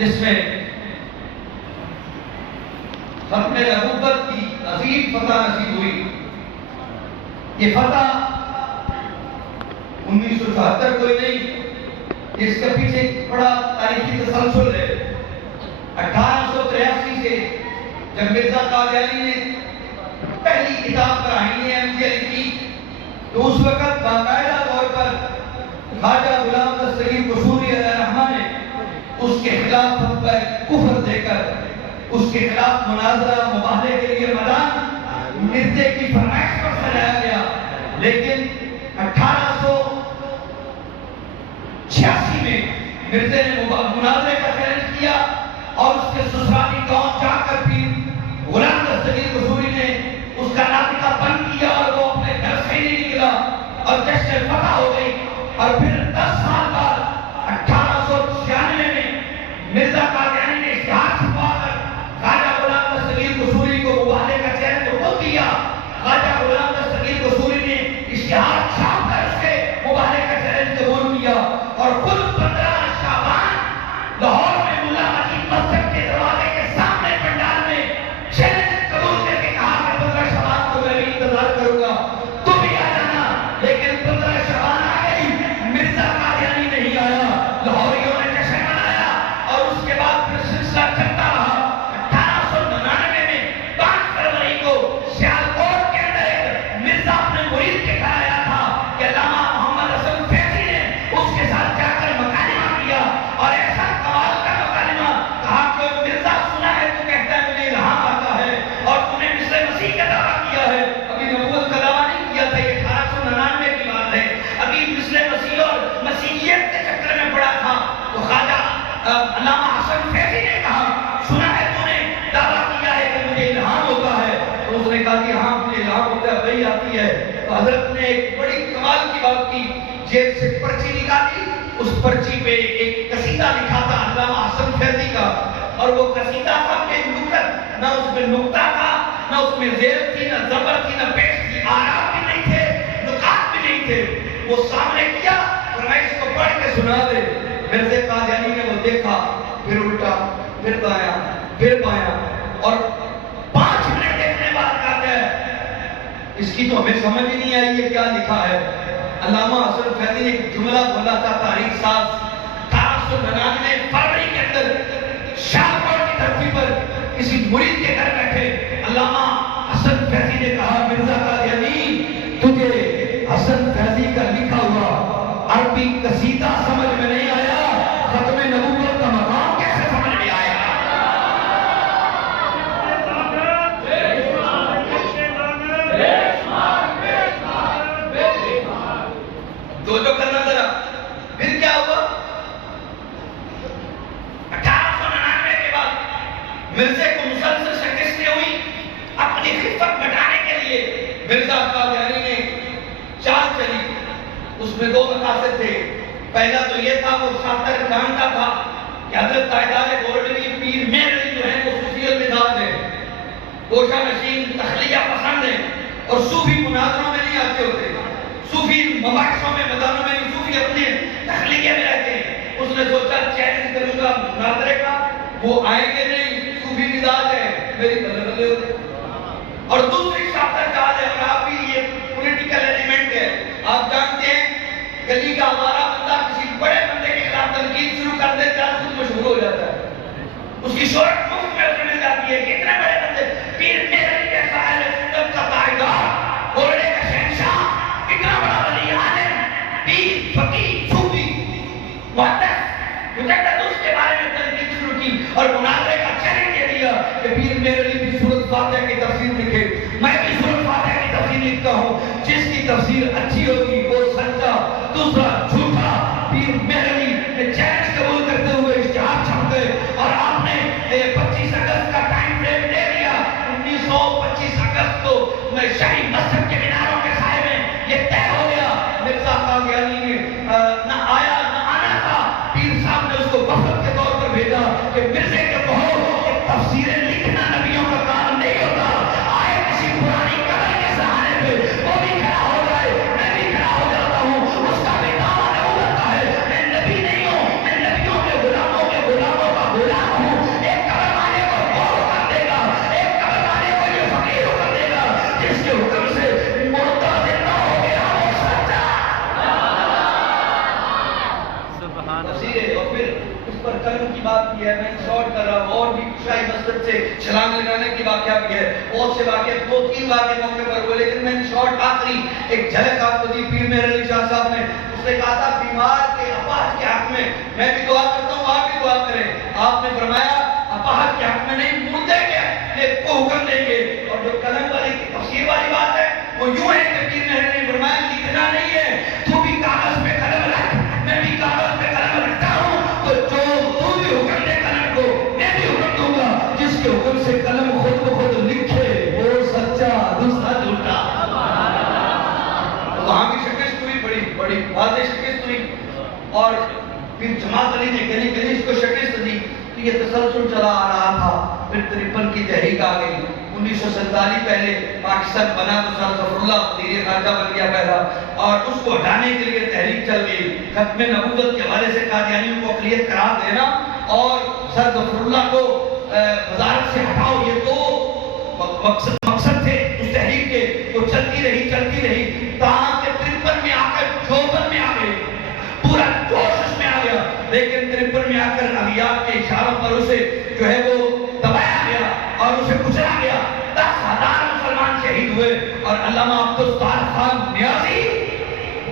جس میں ختم نبوت کی عظیم فتح نصیب ہوئی. یہ فتح 1974 کوئی نہیں، اس کے پیچھے ایک بڑا تاریخی تسلسل ہے. 1883 سے جب مرزا قادیانی نے پہلی کتاب براہین احمدیہ لکھی تو اس وقت باقاعدہ طور پر خواجہ غلام دستگیر قصوری علیہ رحمہ نے اس کے خلاف فتوی کفر دے کر اس کے خلاف مناظرہ مباحثے کے لیے میدان مرزے کی فرمائش پر سجایا گیا. لیکن 1886 میں مرزے نے مناظرے کا چیلنج کیا اور اس کے سسرالی گاؤں جا کر بھی غلام دستگیر قصوری نے اس کا ناطقہ بند کیا اور وہ اپنے گھر سے ہی نہیں نکلا اور جشن فتح ہو گئی. اور پھر 10 سال بعد 1896 میں مرزا قادیانی نے اشتہار چھپا کر خواجہ غلام دستگیر قصوری کو مباحثے کا چیلنج قبول کیا. خواجہ غلام دستگیر قصوری نے اشتہار چھاپ کر اس کے مباحثے کا چیلنج قبول کیا اور خود 15 شعبان لاہور میں ملا مجید مسجد کے دروازے کے سامنے پنڈال میں چیلنج قبول کر کے کہا کہ 15 شعبان کو میں بھی انتظار کروں گا، تو بھی آ جانا. لیکن 15 شعبان آ گئی، مرزا قادیانی نہیں آیا. لاہوریوں نے جشن منایا اور اس کے بعد پھر سلسلہ چلتا رہا. 1899 میں 5 فروری کو سیالکوٹ کے اندر ایک مرزا اپنے مرید کے گھر آیا تھا کہ علامہ محمد حسن فیضی نے اس کے ساتھ جا کر مکالمہ کیا اور ایسا کمال کا مکالمہ کہا کہ مرزا سنا ہے تو کہتا ہے مجھے الہام آتا ہے اور تو نے مثل مسیح کا دعویٰ کیا ہے. ابھی نبوت کا دعویٰ نہیں کیا تھا، یہ 1899 کی بات ہے. ابھی مثل مسیح اور مسیحیت کے چکر میں پڑا تھا. تو خواجہ علامہ حسن فیضی نے کہا سنا ہے تو نے دعویٰ کیا ہے کہ مجھے الہام ہوتا ہے. تو اس نے کہا کہ ہاں مجھے الہام ہوتا ہے، وہی آتی ہے. تو حضرت نے ایک بڑی کمال کی بات کی، جیب سے پرچی نکالی، اس پرچی پہ ایک قصیدہ لکھا تھا علامہ حسن فیضی کا اور وہ قصیدہ تھا بے نکت، نہ اس میں نکتہ تھا، نہ اس میں زیر تھی، نہ زبر تھی، نہ پیش تھی، آرام بھی نہیں تھے، نکات بھی نہیں تھے. وہ سامنے کیا اور میں اس کو پڑھ کے سنا دے. مرزا قادیانی نے وہ دیکھا، پھر الٹا، پھر دایا، پھر بایاں اور 5 منٹ دیکھنے بعد کہتا ہے اس کی تو ہمیں سمجھ ہی نہیں آئی یہ کیا لکھا ہے. علامہ حسن فیضی نے ایک جملہ بولا تھا تاریخ ساز 1899 فروری کے اندر شاہکوٹ کی دھرتی پر کسی مرید کے گھر بیٹھے علامہ حسن فیضی نے کہا مرزا قادیانی تجھے حسن فیضی کا لکھا ہوا عربی قصیدہ سمجھ میں نہیں آیا، ختم نبوت کا مقام کیسے سمجھ میں آئے گا؟ جو کرنا ذرا. پھر کیا ہوا؟ 1899 کے بعد مرزے کو مسلسل شکستیں ہوئی. اپنی خفت مٹانے کے لیے مرزا قادیانی نے چال چلی. اس میں 2 مقاصد تھے. پہلا تو یہ تھا وہ شاطر جانتا تھا کہ حضرت تاجدار گولڈوی پیر مہر جو ہے وہ صوفی المزاج ہے، گوشہ نشین، تخلیہ پسند ہے اور صوفی مناظروں میں نہیں آتے ہوتے، صوفی مباحثوں میں میدانوں میں نہیں، صوفی اپنے تخلیہ میں رہتے ہیں. اس نے سوچا چیلنج کروں گا مناظرے کا، وہ آئیں گے نہیں، صوفی مزاج ہے، میری بدل بدلے ہوتے. اور دوسری شاطر چال ہے اور آپ بھی یہ پولیٹیکل ایلیمنٹ ہے. آپ جانتے ہیں گلی کا ہمارا بندہ کسی بڑے بندے کے خلاف تنقید شروع کر دیتا ہے، خود مشہور ہو جاتا ہے، اس کی شہرت مفت میں اسے مل جاتی ہے. کتنے بڑے بندے، پیر مہر جیسا اہل سنت کا تاجدار، بولنے کا شہنشاہ، اتنا بڑا ولی عالم، پیر، فقیہ، صوفی، محدث، مجدد، اس کے بارے میں تنقید شروع کی اور مناظرے کا چیلنج دے دیا کہ پیر مہر علی بھی سورۃ فاتحہ کی تفسیر لکھے. میں بھی سورۃ فاتحہ کی تفسیر لکھتا ہوں، جس کی تفسیر اچھی ہوگی وہ سچا، دوسرا جھوٹا. پیر مہر علی نے چیلنج قبول کرتے ہوئے اشتہار چھپ گئے اور آپ نے 25 اگست کا ٹائم فریم دے دیا. 1925 اگست کو شاہی مسجد کے میناروں کے سائے میں یہ طے ہو گیا. مرزا قادیانی نے نہ آیا نہ آنا تھا. پیر صاحب نے اس کو وفد کے طور پر بھیجا کہ مرزے کے کہو کہ تفسیریں لکھنا نبیوں کا کام نہیں ہوتا. آئے کسی پرانی قبر کے سہارے پہ وہ بھی کھڑا ہو جائے، میں بھی کھڑا ہو جاتا ہوں، اس کا بھی دعویٰ چھت سے چھلانگ لگانے کی واقعہ بھی ہے، بہت سے واقعے، 2-3 واقعے موقع پر ہوئے، لیکن میں نے شارٹ آخری ایک جھلک آپ کو دی پیر مہر علی شاہ صاحب نے. اس نے کہا تھا بیمار کے اپاہج کے حق میں بھی دعا کرتا ہوں، آپ بھی دعا کریں. آپ نے فرمایا اپاہج کے حق میں نہیں، مردے کے حق کو حکم دیں گے. اور جو قلم والی تفسیر والی بات ہے وہ یوں ہے کہ پیر مہر نے فرمایا لکھنا نہیں ہے، تو بھی کاغذ پہ قلم رکھ، میں بھی کاغذ پہ قلم رکھتا ہوں، تو جو تو بھی حکم دے قلم کو میں بھی حکم دوں گا. جس کے حکم سے قلم خود بخود لکھے وہ سچا دوسرا جھوٹا. وہاں کی شکست ہوئی، بڑی واضح شکست ہوئی. اور پھر جماعت علی نے گلی اس کو شکست دی. تو یہ تسلسل چلا آ رہا تھا. پھر 53 کی تحریک آ گئی. 1947 پہلے پاکستان بنا تو سر ظفر اللہ وزیر خارجہ بن گیا پہلا، اور اس کو ہٹانے کے لیے تحریک چل گئی. ختم نبوت کے حوالے سے قادیانیوں کو اقلیت قرار دینا اور سر ظفر اللہ کو وزارت سے ہٹاؤ، یہ دو مقصد تھے اس تحریک کے. وہ چلتی رہی تاہم کہ 53 میں آ کر چوبن میں آ گئے، پورا جوش اس میں آ گیا. لیکن 53 میں آ کر اغیار کے اشاروں پر اسے جو ہے وہ دبایا گیا اور اسے کچلا گیا. 10,000 مسلمان شہید ہوئے اور علامہ عبدالستار خان نیازی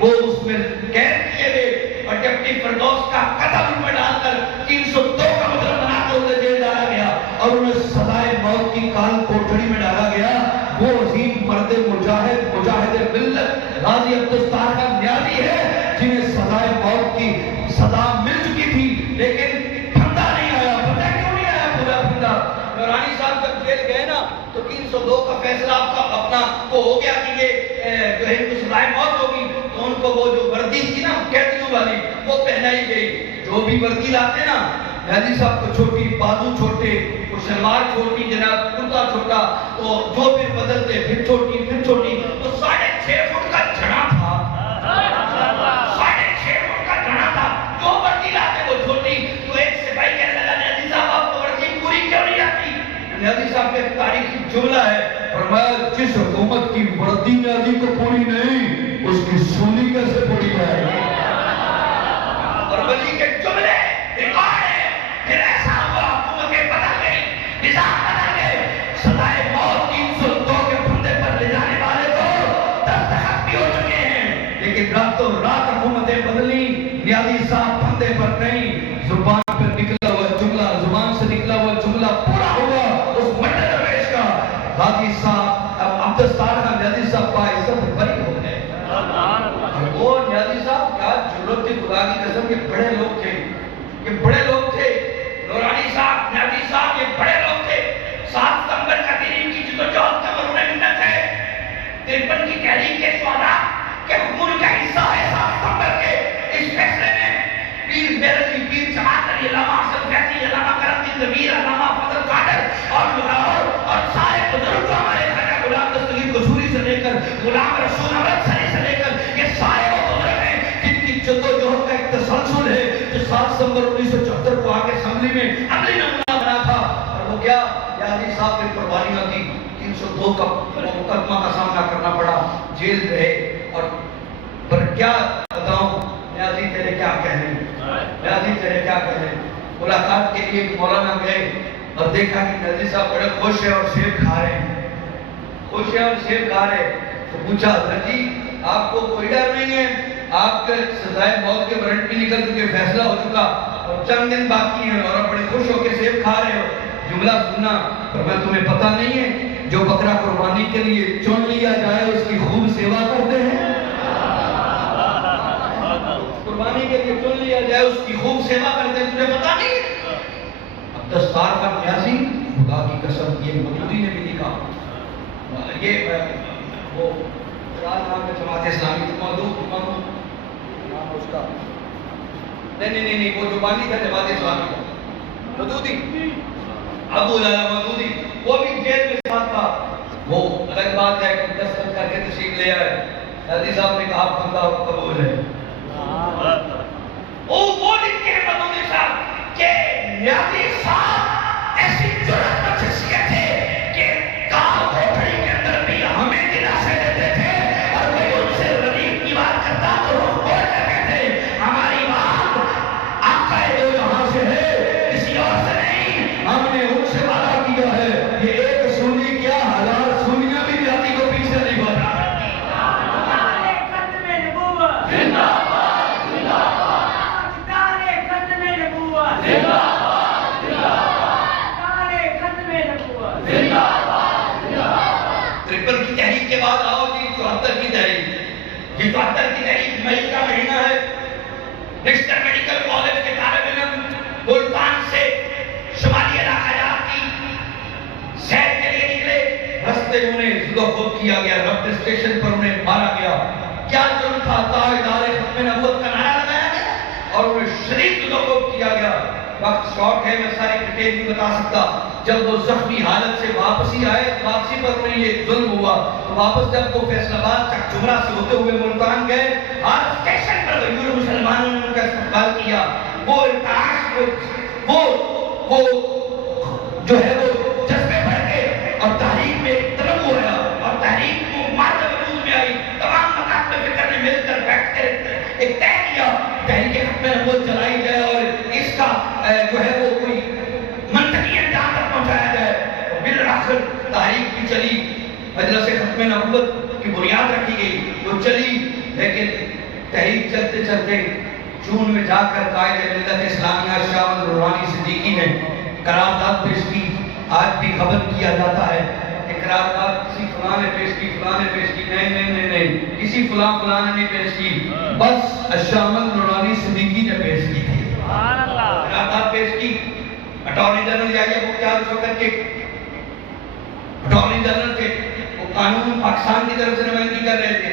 وہ اس میں قید کیے گئے اور ڈپٹی فردوس کا قتل ان میں ڈال کر 302 کا مجرم بنا کر انہیں جیل ڈالا گیا اور انہیں سزائے موت کی کال کوٹڑی میں ڈالا گیا. وہ عظیم مرد مجاہد ملت غازی عبدالستار خان نیازی ہے جنہیں سزائے موت کی سزا مل چکی تھی، لیکن پھندا نہیں آیا. پتہ کیوں نہیں آیا پورا پھندا؟ نورانی صاحب جب جیل گئے نا تو 302 کا فیصلہ آپ کا اپنا وہ ہو گیا کہ یہ جو ہے ان کو سزائے موت ہوگی. تو ان کو وہ جو وردی تھی نا قیدیوں والی وہ پہنائی گئی. جو بھی وردی لاتے نا حاجی صاحب کو چھوٹی، بازو چھوٹے، شلوار چھوٹی، جناب کرتا چھوٹا، تو جو پھر بدلتے پھر چھوٹی تو 6.5 فٹ کا جھڑا تھا. 6.5 فٹ کا جھڑا تھا. جو وردی لاتے وہ چھوٹی. تو ایک سپاہی کہنے لگا نیازی صاحب آپ کو وردی پوری کیوں نہیں آتی؟ نیازی صاحب کے تاریخی جملہ ہے، فرمایا جس حکومت کی وردی نیازی کو پوری نہیں اس کی سونی کیسے پوری جائے گی؟ اور ولی کے جملے ریکارڈ ہے. پھر ایسا ہوا حکومتیں بدل گئی، نظام بدل گئے، سزائے موت 302 کے پھندے پر لے جانے والے تو دستخط بھی ہو چکے ہیں، لیکن راتوں رات حکومتیں بدلی. نیازی صاحب پھندے پر نہیں، زبان پر نکلا ہوا جملہ، زبان سے نکلا ہوا جملہ پورا ہوا اس منڈل درویش کا. غازی صاحب عبدالستار خان نیازی صاحب باعزت بری ہو گئے. وہ نیازی صاحب کیا جرت تھی، خدا کی قسم، یہ بڑے لوگ تھے، یہ بڑے لوگ تھے. نورانی صاحب، نیازی صاحب یہ بڑے لوگ تھے. 7 ستمبر کا دن ان کی جدوجہد کا مرہون منت ہے. 53 کی تحریک کے شہداء کے حکم کا حصہ ہے 7 ستمبر کے اس فیصلے میں. پیر مہر علی، پیر جماعت علی، علامہ حسن فیضی، علامہ کرم الدین ضمیر، علامہ فضل قادر اور سارے بزرگ ہمارے خواجہ غلام دستگیر قصوری سے لے کر غلام رسول امرتسری سے لے کر یہ سارے وہ بزرگ ہیں جن کی جدوجہد کا ایک تسلسل ہے جو 7 ستمبر 1974 کو آگے اسمبلی میں عملی نمونہ بنا تھا. اور وہ کیا نیازی صاحب نے قربانیاں دی. 302 کا مقدمہ کا سامنا کرنا پڑا، جیل رہے. اور پر کیا بتاؤں نیازی تیرے کیا کہنے، نیازی تیرے کیا کہنے. ملاقات کے لیے مولانا گئے اور دیکھا کہ نیازی صاحب بڑے خوش ہیں اور سیب کھا رہے ہیں، خوش ہیں اور سیب کھا رہے ہیں. تو پوچھا حضرت جی آپ کو کوئی ڈر نہیں ہے، آپ کے سزائے موت کے وارنٹ بھی نکل چکے، فیصلہ ہو چکا اور چند دن باقی ہیں اور آپ بڑے خوش ہو کے سیب کھا رہے ہو. جملہ سننا، پر میں تمہیں پتہ نہیں ہے جو بکرا قربانی کے لیے چن لیا جائے اس کی خوب سیوا کرتے ہیں. قربانی کے لیے چن لیا جائے اس کی خوب سیوا کرتے ہیں، تجھے پتہ نہیں ہے؟ عبدالستار کا نیازی، خدا کی قسم، یہ مودودی نے بھی لکھا. یہ وہ نام ہے جماعت اسلامی مودود نام اس کا نہیں وہ جو بانی تھا جماعت اسلامی کا مودودی، ابو لالا مودودی، وہ بھی جیل میں ساتھ تھا. وہ الگ بات ہے کہ 10 سال کر کے تشریف لے آئے. حاجی صاحب نے کہا بندہ قبول ہے. وہ لکھتے ہیں مودودی صاحب کہ نیازی صاحب ایسی جرأت اور شخصیت ہے کہ کال کوٹھڑی کے اندر بھی ہمیں دلاسے دیتے تھے اور کوئی ان سے غریب کی بات کرتا تو وہ بول کر کہتے ہماری بات آقا دو جہاں سے ہے، کسی اور سے نہیں. ہم نے ان سے وعدہ کیا ترپن کی تحریک کے بعد آؤ جی 74 کی تحریک. یہ 74 کی تحریک مئی کا مہینہ ہے. رشتر میڈیکل کالج کے طالب علم ملتان سے شمالی علاقہ جات کی سیر کے لیے نکلے. رستے میں انہیں زد و خود کیا گیا. ربط اسٹیشن پر انہیں مارا گیا. کیا جرم تھا؟ تاجدار ختم نبوت کا نعرہ لگایا گیا اور انہیں شدید زد و خود کیا گیا. وقت شارٹ ہے، میں ساری ڈیٹیل نہیں بتا سکتا. جب وہ زخمی حالت سے واپسی آئے، واپسی پر انہیں یہ ظلم ہوا. تو واپس جب وہ فیصل آباد چک جمرہ سے ہوتے ہوئے ملتان گئے، ہر اسٹیشن پر غیر مسلمانوں نے ان کا استقبال کیا. وہ ارتعاش، وہ جو ہے وہ جذبے بڑھ گئے اور تحریک میں تنوع ہوا اور تحریک کو مادہ وجود میں آئی. تمام مقام فکر نے مل کر بیٹھ کر ایک طے کیا تحریک ختم نبوت چلائی جائے اور اس کا جو ہے وہ کوئی منطقی انجام تک پہنچایا جائے. بالآخر تحریک بھی چلی. مجلس ختم نبوت کی بنیاد رکھی گئی، وہ چلی. لیکن تحریک چلتے چلتے جون میں جا کر قائد ملت اسلامیہ شاہ احمد نورانی صدیقی نے قرارداد پیش کی. آج بھی خبر کیا جاتا ہے کہ قرارداد کسی فلاں نے پیش کی، فلاں نے پیش کی. نہیں، کسی فلاں نے نہیں پیش کی، بس شاہ احمد نورانی صدیقی نے پیش کی تھی. قرارداد پیش کی. اٹارنی جنرل یحییٰ بختیار اس وقت کے اٹارنی جنرل تھے. وہ قانون پاکستان کی طرف سے نمائندگی کر رہے تھے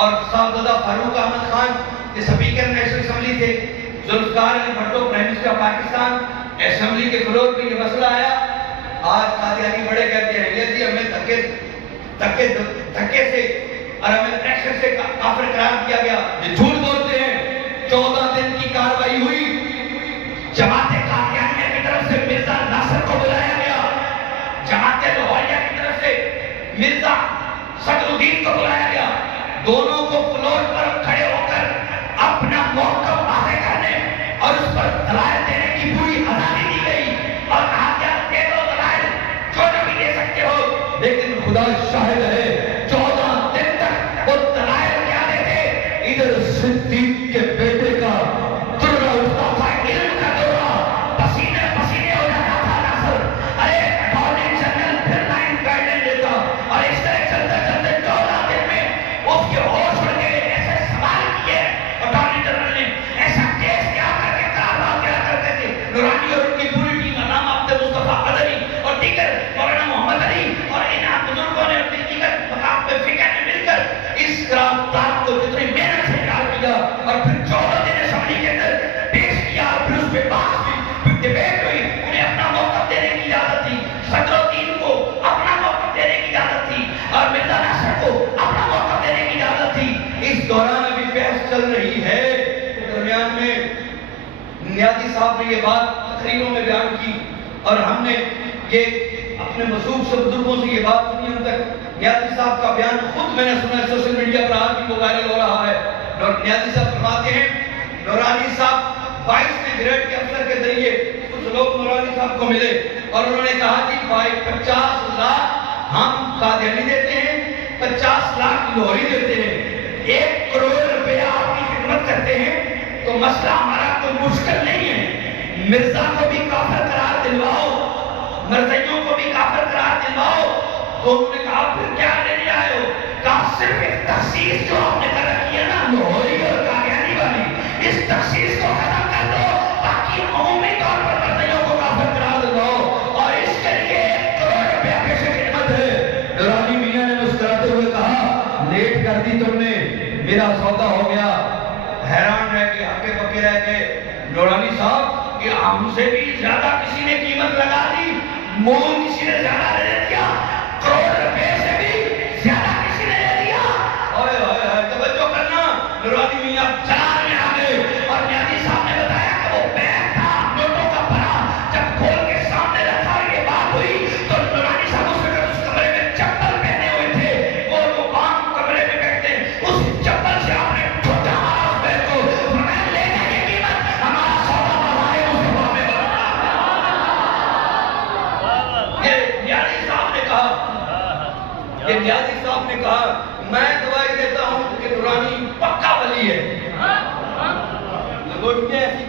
اور صاحبزادہ فاروق احمد خان کے سپیکر نیشنل اسمبلی تھے. Zulfiqar Ali Bhutto prime minister Pakistan. Assembly کے فلور پہ یہ مسئلہ آیا. آج قادیانی بڑے کہتے ہیں یہ جی ہمیں دھکے سے اور ہمیں پریشر سے کافر قرار کیا گیا. یہ جھوٹ بولتے ہیں. 14 دن کی کارروائی ہوئی. جماعت قادیانیہ کی طرف سے مرزا ناصر کو بلایا گیا. جماعت لاہوریہ کی طرف سے مرزا صدر الدین کو بلایا گیا. دونوں کو فلور پر کھڑے ہو کر اپنا موقف واضح کرنے اور اس پر دلائل دینے کی پوری آزادی دی گئی. اور کہا کہ آپ دے دو دلائل جو بھی دے سکتے ہو. لیکن خدا شاہد ہے 14 دن تک وہ دلائل کیا دیتے. ادھر صدیق کے بیٹے کا درہ اٹھتا تھا، علم کا درہ، پسینے پسینے ہو جاتا تھا ناصر. ارے اٹارنی جنرل پھر لائن گائیڈ لائن دیتا اور اس طرح چلتے چلتے 14 دن میں اس کے ہوش اڑ گئے. ایسے سوال کیے اٹارنی جنرل نے، ایسا کیس کیا کر کے قرارداد کیا کرتے تھے. نورانی اور ان کی پوری ٹیم علامہ عبد مصطفیٰ قدری اور دیگر مولانا محمد علی اور ان بزرگوں نے اپنی دیگر مقام پہ فکر میں مل کر اس قرارداد کو جتنی محنت سے تیار کیا اور پھر 14 دن اسمبلی کے اندر پیش کیا. پھر اس پہ بات ہوئی، پھر ڈیبیٹ ہوئی. انہیں اپنا موقف دینے کی اجازت تھی. صدر الدین کو اپنا موقف دینے کی اجازت تھی اور مرزا ناصر کو اپنا موقف دینے کی اجازت تھی. اس دوران ابھی بحث چل رہی ہے. درمیان میں نیازی صاحب نے یہ بات تقریروں میں بیان کی اور ہم نے یہ اپنے مسعود سے بزرگوں سے یہ بات سنی. ہم تک نیازی صاحب کا بیان خود میں نے سنا ہے، سوشل میڈیا پر آج بھی وہ وائرل ہو رہا ہے. اور نیازی صاحب فرماتے ہیں نورانی صاحب 22 گریڈ کے افسر کے ذریعے کچھ لوگ نورانی صاحب کو ملے اور انہوں نے کہا کہ 50 لاکھ ہم قادیانی دیتے ہیں، 50 لاکھ لاہوری دیتے ہیں، 1 کروڑ روپیہ آپ کی خدمت کرتے ہیں تو مسئلہ ہمارا کوئی مشکل نہیں ہے. مرزا کو بھی کافر قرار دلواؤ، مرزائیوں کو بھی کافر قرار دلواؤ. تو انہوں نے کہا پھر کیا لینے آئے ہو؟ کہا صرف ایک تخصیص جو آپ نے کر رکھی ہے نا لاہوری اور قادیانی والی، اس تخصیص کو ختم کر دو، باقی عمومی طور پر مرزائیوں کو کافر قرار دلواؤ اور اس کے لیے 1 کروڑ روپیہ پیش خدمت ہے. نورانی میاں نے مسکراتے ہوئے کہا لیٹ کر دی تم نے، میرا سودا ہو گیا. حیران رہ کے ہکے پکے رہ گئے. نورانی صاحب کہ ہم سے بھی زیادہ کسی نے قیمت لگا دی، مول کسی نے زیادہ دے دیا، کروڑ روپے سے بھی زیادہ کسی نے دے دیا. اوئے اوئے اوئے توجہ کرنا. نورانی میاں چلان میں آ گئے اور نیازی صاحب نے بتایا کہ وہ بیگ تھا نوٹوں کا بھرا. جب کھول کے سامنے رکھا اور یہ بات ہوئی تو نورانی صاحب اس کمرے میں چپل پہنے ہوئے تھے. وہ عام کمرے میں بیٹھتے اس چپل سے آپ نے ٹھوٹا مارا اس بیگ کو. میں لے جائے قیمت ہمارا سودا بڑھائے مصطفیٰ میں. یہ نیازی صاحب نے کہا میں دوائی دیتا ہوں کہ نورانی پکا ولی ہے.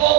2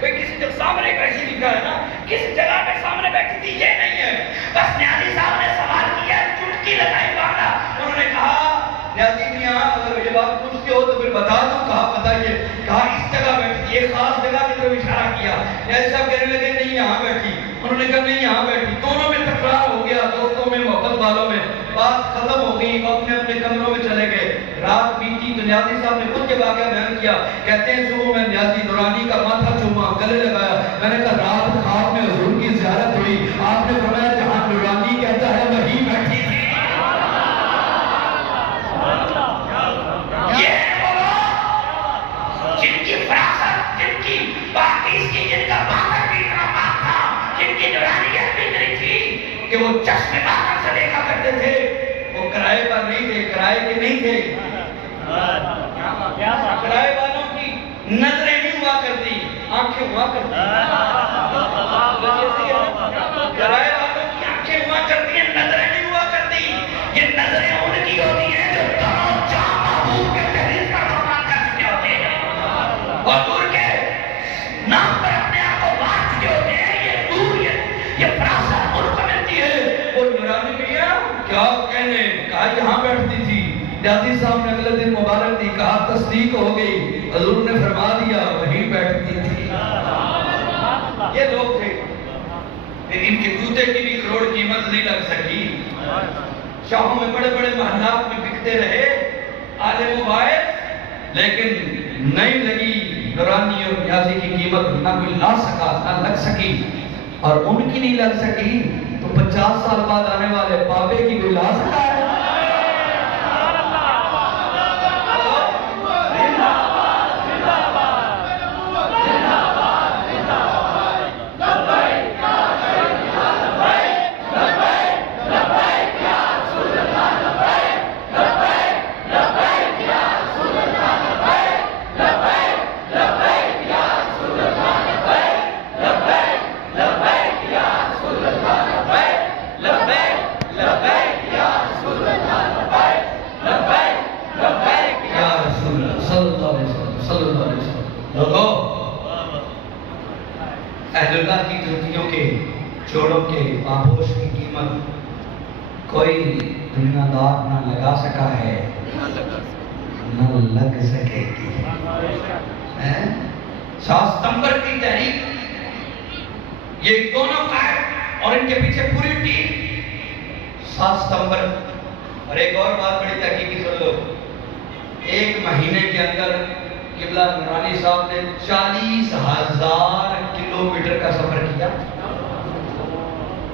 بھئی کسی جب سامنے بیٹھی لکھا ہے نا کس جگہ پہ سامنے بیٹھی تھی یہ نہیں ہے بس نیازی صاحب نے سوال کیا چٹکی لگائی باندھا انہوں نے کہا نیازی میاں اگر یہ بات پوچھتے ہو تو پھر بتا دوں کہا بتائیے کہا اس جگہ بیٹھی تھی ایک خاص جگہ کی طرف اشارہ کیا نیازی صاحب کہنے لگے نہیں یہاں بیٹھی انہوں نے کہا نہیں یہاں بیٹھی دونوں میں تکرار ہو گیا دوستوں میں محبت والوں میں بات ختم ہو گئی اپنے اپنے کمروں میں چلے گئے رات بیتی تو نیازی صاحب نے خود یہ واقعہ بیان کیا کہتے ہیں صبح میں نیازی نورانی کا ماتھا چوما گلے لگایا میں نے کہا رات خواب میں حضور کی زیارت ہوئی آپ نے فرمایا جہاں نورانی کہتا ہے وہی بیٹھی تھی یہ جن کی فراست جن کی باقی کی جن کا باطن بھی اتنا پاک تھا جن کی نورانیت بھی اتنی تھی کہ وہ چشم باطن سے دیکھا کرتے تھے وہ کرائے پر نہیں تھے کرائے کے نہیں تھے کرائے والوں کی نظریں نہیں ہوا کرتی آنکھیں ہوا کرتی کرائے والوں کی آنکھیں ہوا کرتی ہیں نظریں نہیں ہوا کرتی یہ نظریں ان کی ہوتی ہیں جو تنوں جہاں محبوب کے تحریر کا فرمان کر چکے ہوتے ہیں اور دور کے نام پر اپنے آپ کو بات چکے ہوتے ہیں یہ دور یہ فراست ان کو ملتی ہے وہ نورانی میاں کیا کہنے کہا یہاں بیٹھتی تھی نیازی صاحب نے اگلے دن مبارک دی کہا تصدیق ہو گئی حضور نے فرما دیا وہیں بیٹھتی تھی یہ لوگ تھے ان کے جوتے کی بھی کروڑ قیمت نہیں لگ سکی شاہوں میں بڑے بڑے محلات میں بکتے رہے آلے موبائل لیکن نہیں لگی نورانی اور نیازی کی قیمت نہ کوئی لا سکا نہ لگ سکی اور ان کی نہیں لگ سکی تو 50 سال بعد آنے والے بابے کی کوئی لا سکا ہے اہل اللہ کی جوتیوں کے جوڑوں کے آبوش کی قیمت کوئی دنیا دار نہ لگا سکا ہے نہ لگ سکے گی 7 ستمبر کی تحریک یہ دونوں قائد اور ان کے پیچھے پوری ٹیم 7 ستمبر اور ایک اور بات بڑی تحقیقی سن لو ایک مہینے کے اندر قبلہ نورانی صاحب نے 40,000 کلومیٹر کا سفر کیا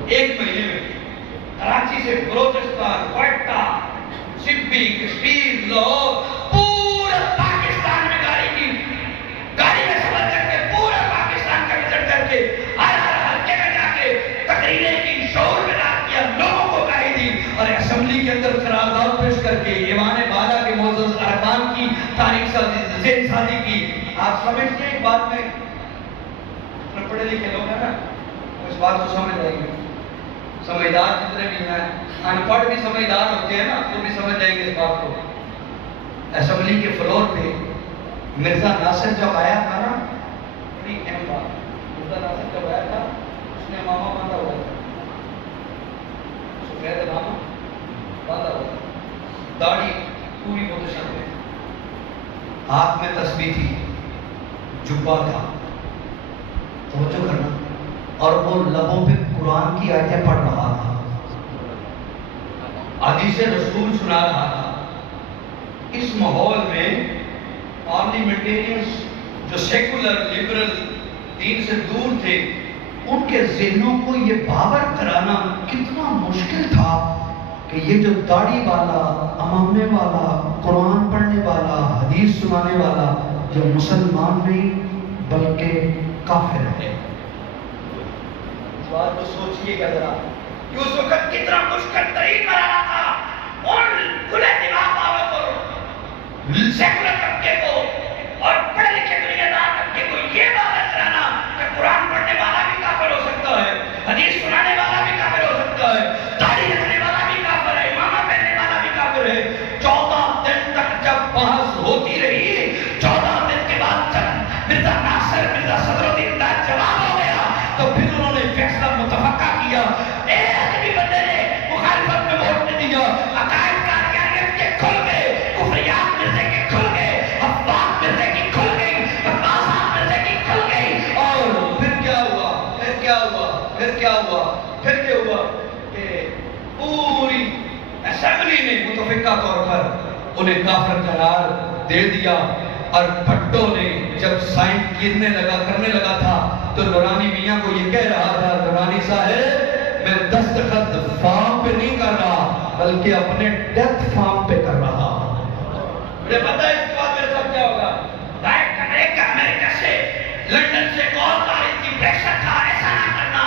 ایک مہینے میں کراچی سے بلوچستان کوئٹہ سبی کشمیر لاہور پورا پاکستان میں گاڑی میں سفر کر کے پورا پاکستان کا وزٹ کر کے ہر حلقے میں جا کے تقریریں کی شعور بیدار کیا لوگوں کو گاہی دی اور اسمبلی کے اندر قرارداد پیش کر کے ایوان بالا کے معزز ارکان کی تاریخ ذہن سازی کی آپ سمجھتے ہیں ایک بات میں پڑھے لکھے لوگ ہیں نا اس بات کو سمجھ جائیں گے سمجھدار جتنے بھی ہیں ان پڑھ بھی سمجھدار ہوتے ہیں نا تو بھی سمجھ جائیں گے اس بات کو اسمبلی کے فلور پہ مرزا ناصر جب آیا تھا نا بڑی اہم بات مرزا ناصر جب آیا تھا اس نے امامہ باندھا ہوا تھا سفید امامہ باندھا ہوا تھا داڑھی پوری پوزیشن میں ہاتھ میں تسبیح تھی جبہ تھا توجہ کرنا اور وہ لبوں پہ قرآن کی آیتیں پڑھ رہا تھا حدیث رسول سنا رہا تھا اس ماحول میں پارلیمنٹیرینز جو سیکولر لبرل دین سے دور تھے ان کے ذہنوں کو یہ باور کرانا کتنا مشکل تھا کہ یہ جو داڑھی والا امامے والا قرآن پڑھنے والا حدیث سنانے والا جو مسلمان نہیں بلکہ کافر ہے اس بات کو سوچئے گا ذرا کہ اس وقت کتنا مشکل ترین مرحلہ تھا ان کھلے دماغ والوں کو سیکولر طبقے کو اور پڑھے لکھے دنیا دار طبقے کو یہ بات کرانا کہ قرآن پڑھنے والا بھی کافر ہو سکتا ہے حدیث سنانے والا بھی کافر ہو سکتا ہے داڑھی رکھنے والا بھی کافر ہے امامہ پہننے والا بھی کافر ہے 14 دن تک جب بحث ہوتی رہی 14 دن کے بعد جب مرزا ناصر مرزا تو پھر انہوں نے فیصلہ متفقہ کیا، ایک بھی بندے نے مخالفت میں ووٹ نہیں دیا، عقائد قادیانیت کے کھل گئے، کفریات مرزے کے کھل گئے، افواہ مرزے کی کھل گئی، بکواسات مرزے کی کھل گئی، اور پھر کیا ہوا کہ پوری اسمبلی نے متفقہ طور پر انہیں کافر قرار دے دیا۔ اور بھٹو نے جب سائن کرنے لگا تھا تو نورانی میاں کو یہ کہہ رہا تھا، نورانی صاحب میں دستخط فارم پہ نہیں کر رہا بلکہ اپنے ڈیتھ فارم پہ کر رہا۔ مجھے پتا ہے اس کے بعد میرے ساتھ کیا ہوگا۔ امریکہ سے لندن سے کال آ رہی تھی، پریشر تھا، ایسا نہ کرنا،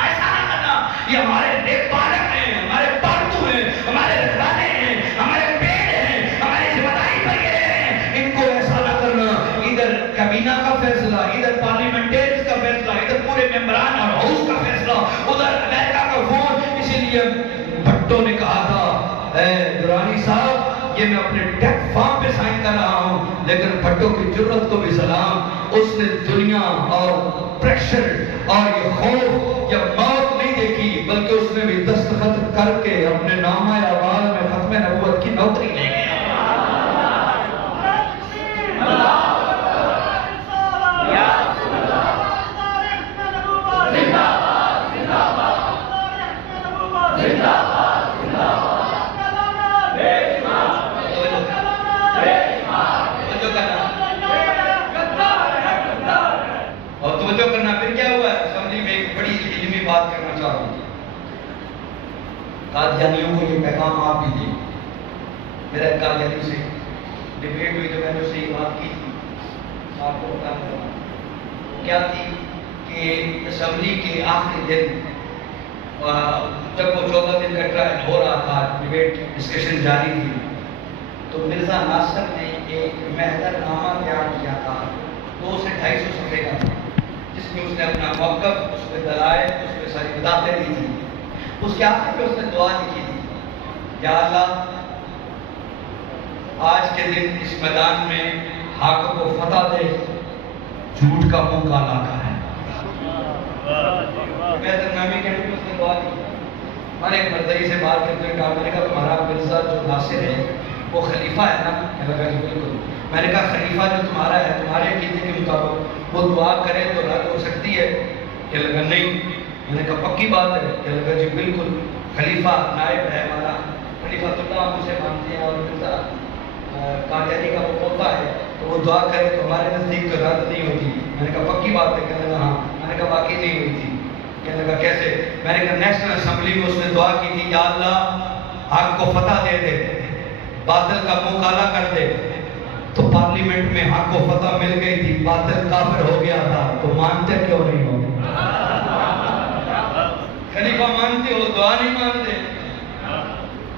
یہ ہمارے نیک بالغ ہیں، ہمارے پالتو ہیں، ہمارے رکھوانے ہیں، ہمارے پیڑ ہیں، ہماری ذمہ داری پر یہ ہیں، ان کو ایسا نہ کرنا۔ ادھر کابینہ کا فیصلہ، ادھر پارلیمنٹریز کا فیصلہ، ادھر پورے ممبران اور ہاؤس کا فیصلہ، ادھر امریکہ کا فون۔ اسی لیے بھٹو نے کہا تھا، اے درانی صاحب یہ میں اپنے ڈیتھ فارم پہ سائن کر رہا ہوں، لیکن بھٹو کی جرت کو بھی سلام، اس نے دنیا اور پریشر اور یہ خوف یا موت نہیں دیکھی، بلکہ اس نے بھی دستخط کر کے اپنے نامہ اعمال میں ختم نبوت کی نوکری لے گیا۔ قادیانیوں کو یہ پیغام آپ بھی دیں۔ میرا ایک قادیانی سے ڈیبیٹ ہوئی تو میں نے اسے یہ بات کی تھی، آپ کو بتا رہا ہوں وہ کیا تھی کہ اسمبلی کے آخری دن جب وہ 14 دن کا ٹرائل ہو رہا تھا، ڈیبیٹ ڈسکشن جاری تھی، تو مرزا ناصر نے ایک محضر نامہ تیار کیا تھا 200 سے 250 صفحے کا، جس میں اس نے اپنا موقف، اس میں دلائل، اس میں ساری وضاحتیں دی تھی۔ اس کے آخر پہ اس نے دعا لکھی تھی، یا اللہ آج کے دن اس میدان میں حق کو فتح دے، جھوٹ کا منہ کالا کر ہے۔ بہتر نامی کے لیے اس نے دعا کی۔ میں نے ایک مردئی سے بات کرتے ہوئے کہا، میں نے کہا تمہارا مرزا جو ناصر ہے وہ خلیفہ ہے نا؟ میں نے کہا کہ بالکل۔ میں نے کہا خلیفہ جو تمہارا ہے، تمہارے عقیدے کے مطابق وہ دعا کرے تو رد ہو سکتی ہے؟ کہ لگا نہیں۔ میں نے کہا پکی بات ہے؟ کہ لگا جی بالکل، خلیفہ نائب ہے ہمارا، خلیفۃ اللہ ہم اسے مانتے ہیں، اور مرزا قادیانی کا وہ پوتا ہے، تو وہ دعا کرے تو ہمارے نزدیک تو رد نہیں ہوتی۔ میں نے کہا پکی بات ہے؟ کہنے لگا ہاں۔ میں نے کہا واقعی نہیں ہوئی تھی؟ کہنے لگا کیسے؟ میں نے کہا نیشنل اسمبلی میں اس نے دعا کی تھی، یا اللہ حق کو فتح دے دے، باطل کا منہ کالا کر دے، تو پارلیمنٹ میں حق کو فتح مل گئی تھی، باطل کافر ہو گیا تھا، تو مانتے کیوں نہیں ہو؟ خلیفہ مانتے ہو، دعا نہیں مانتے؟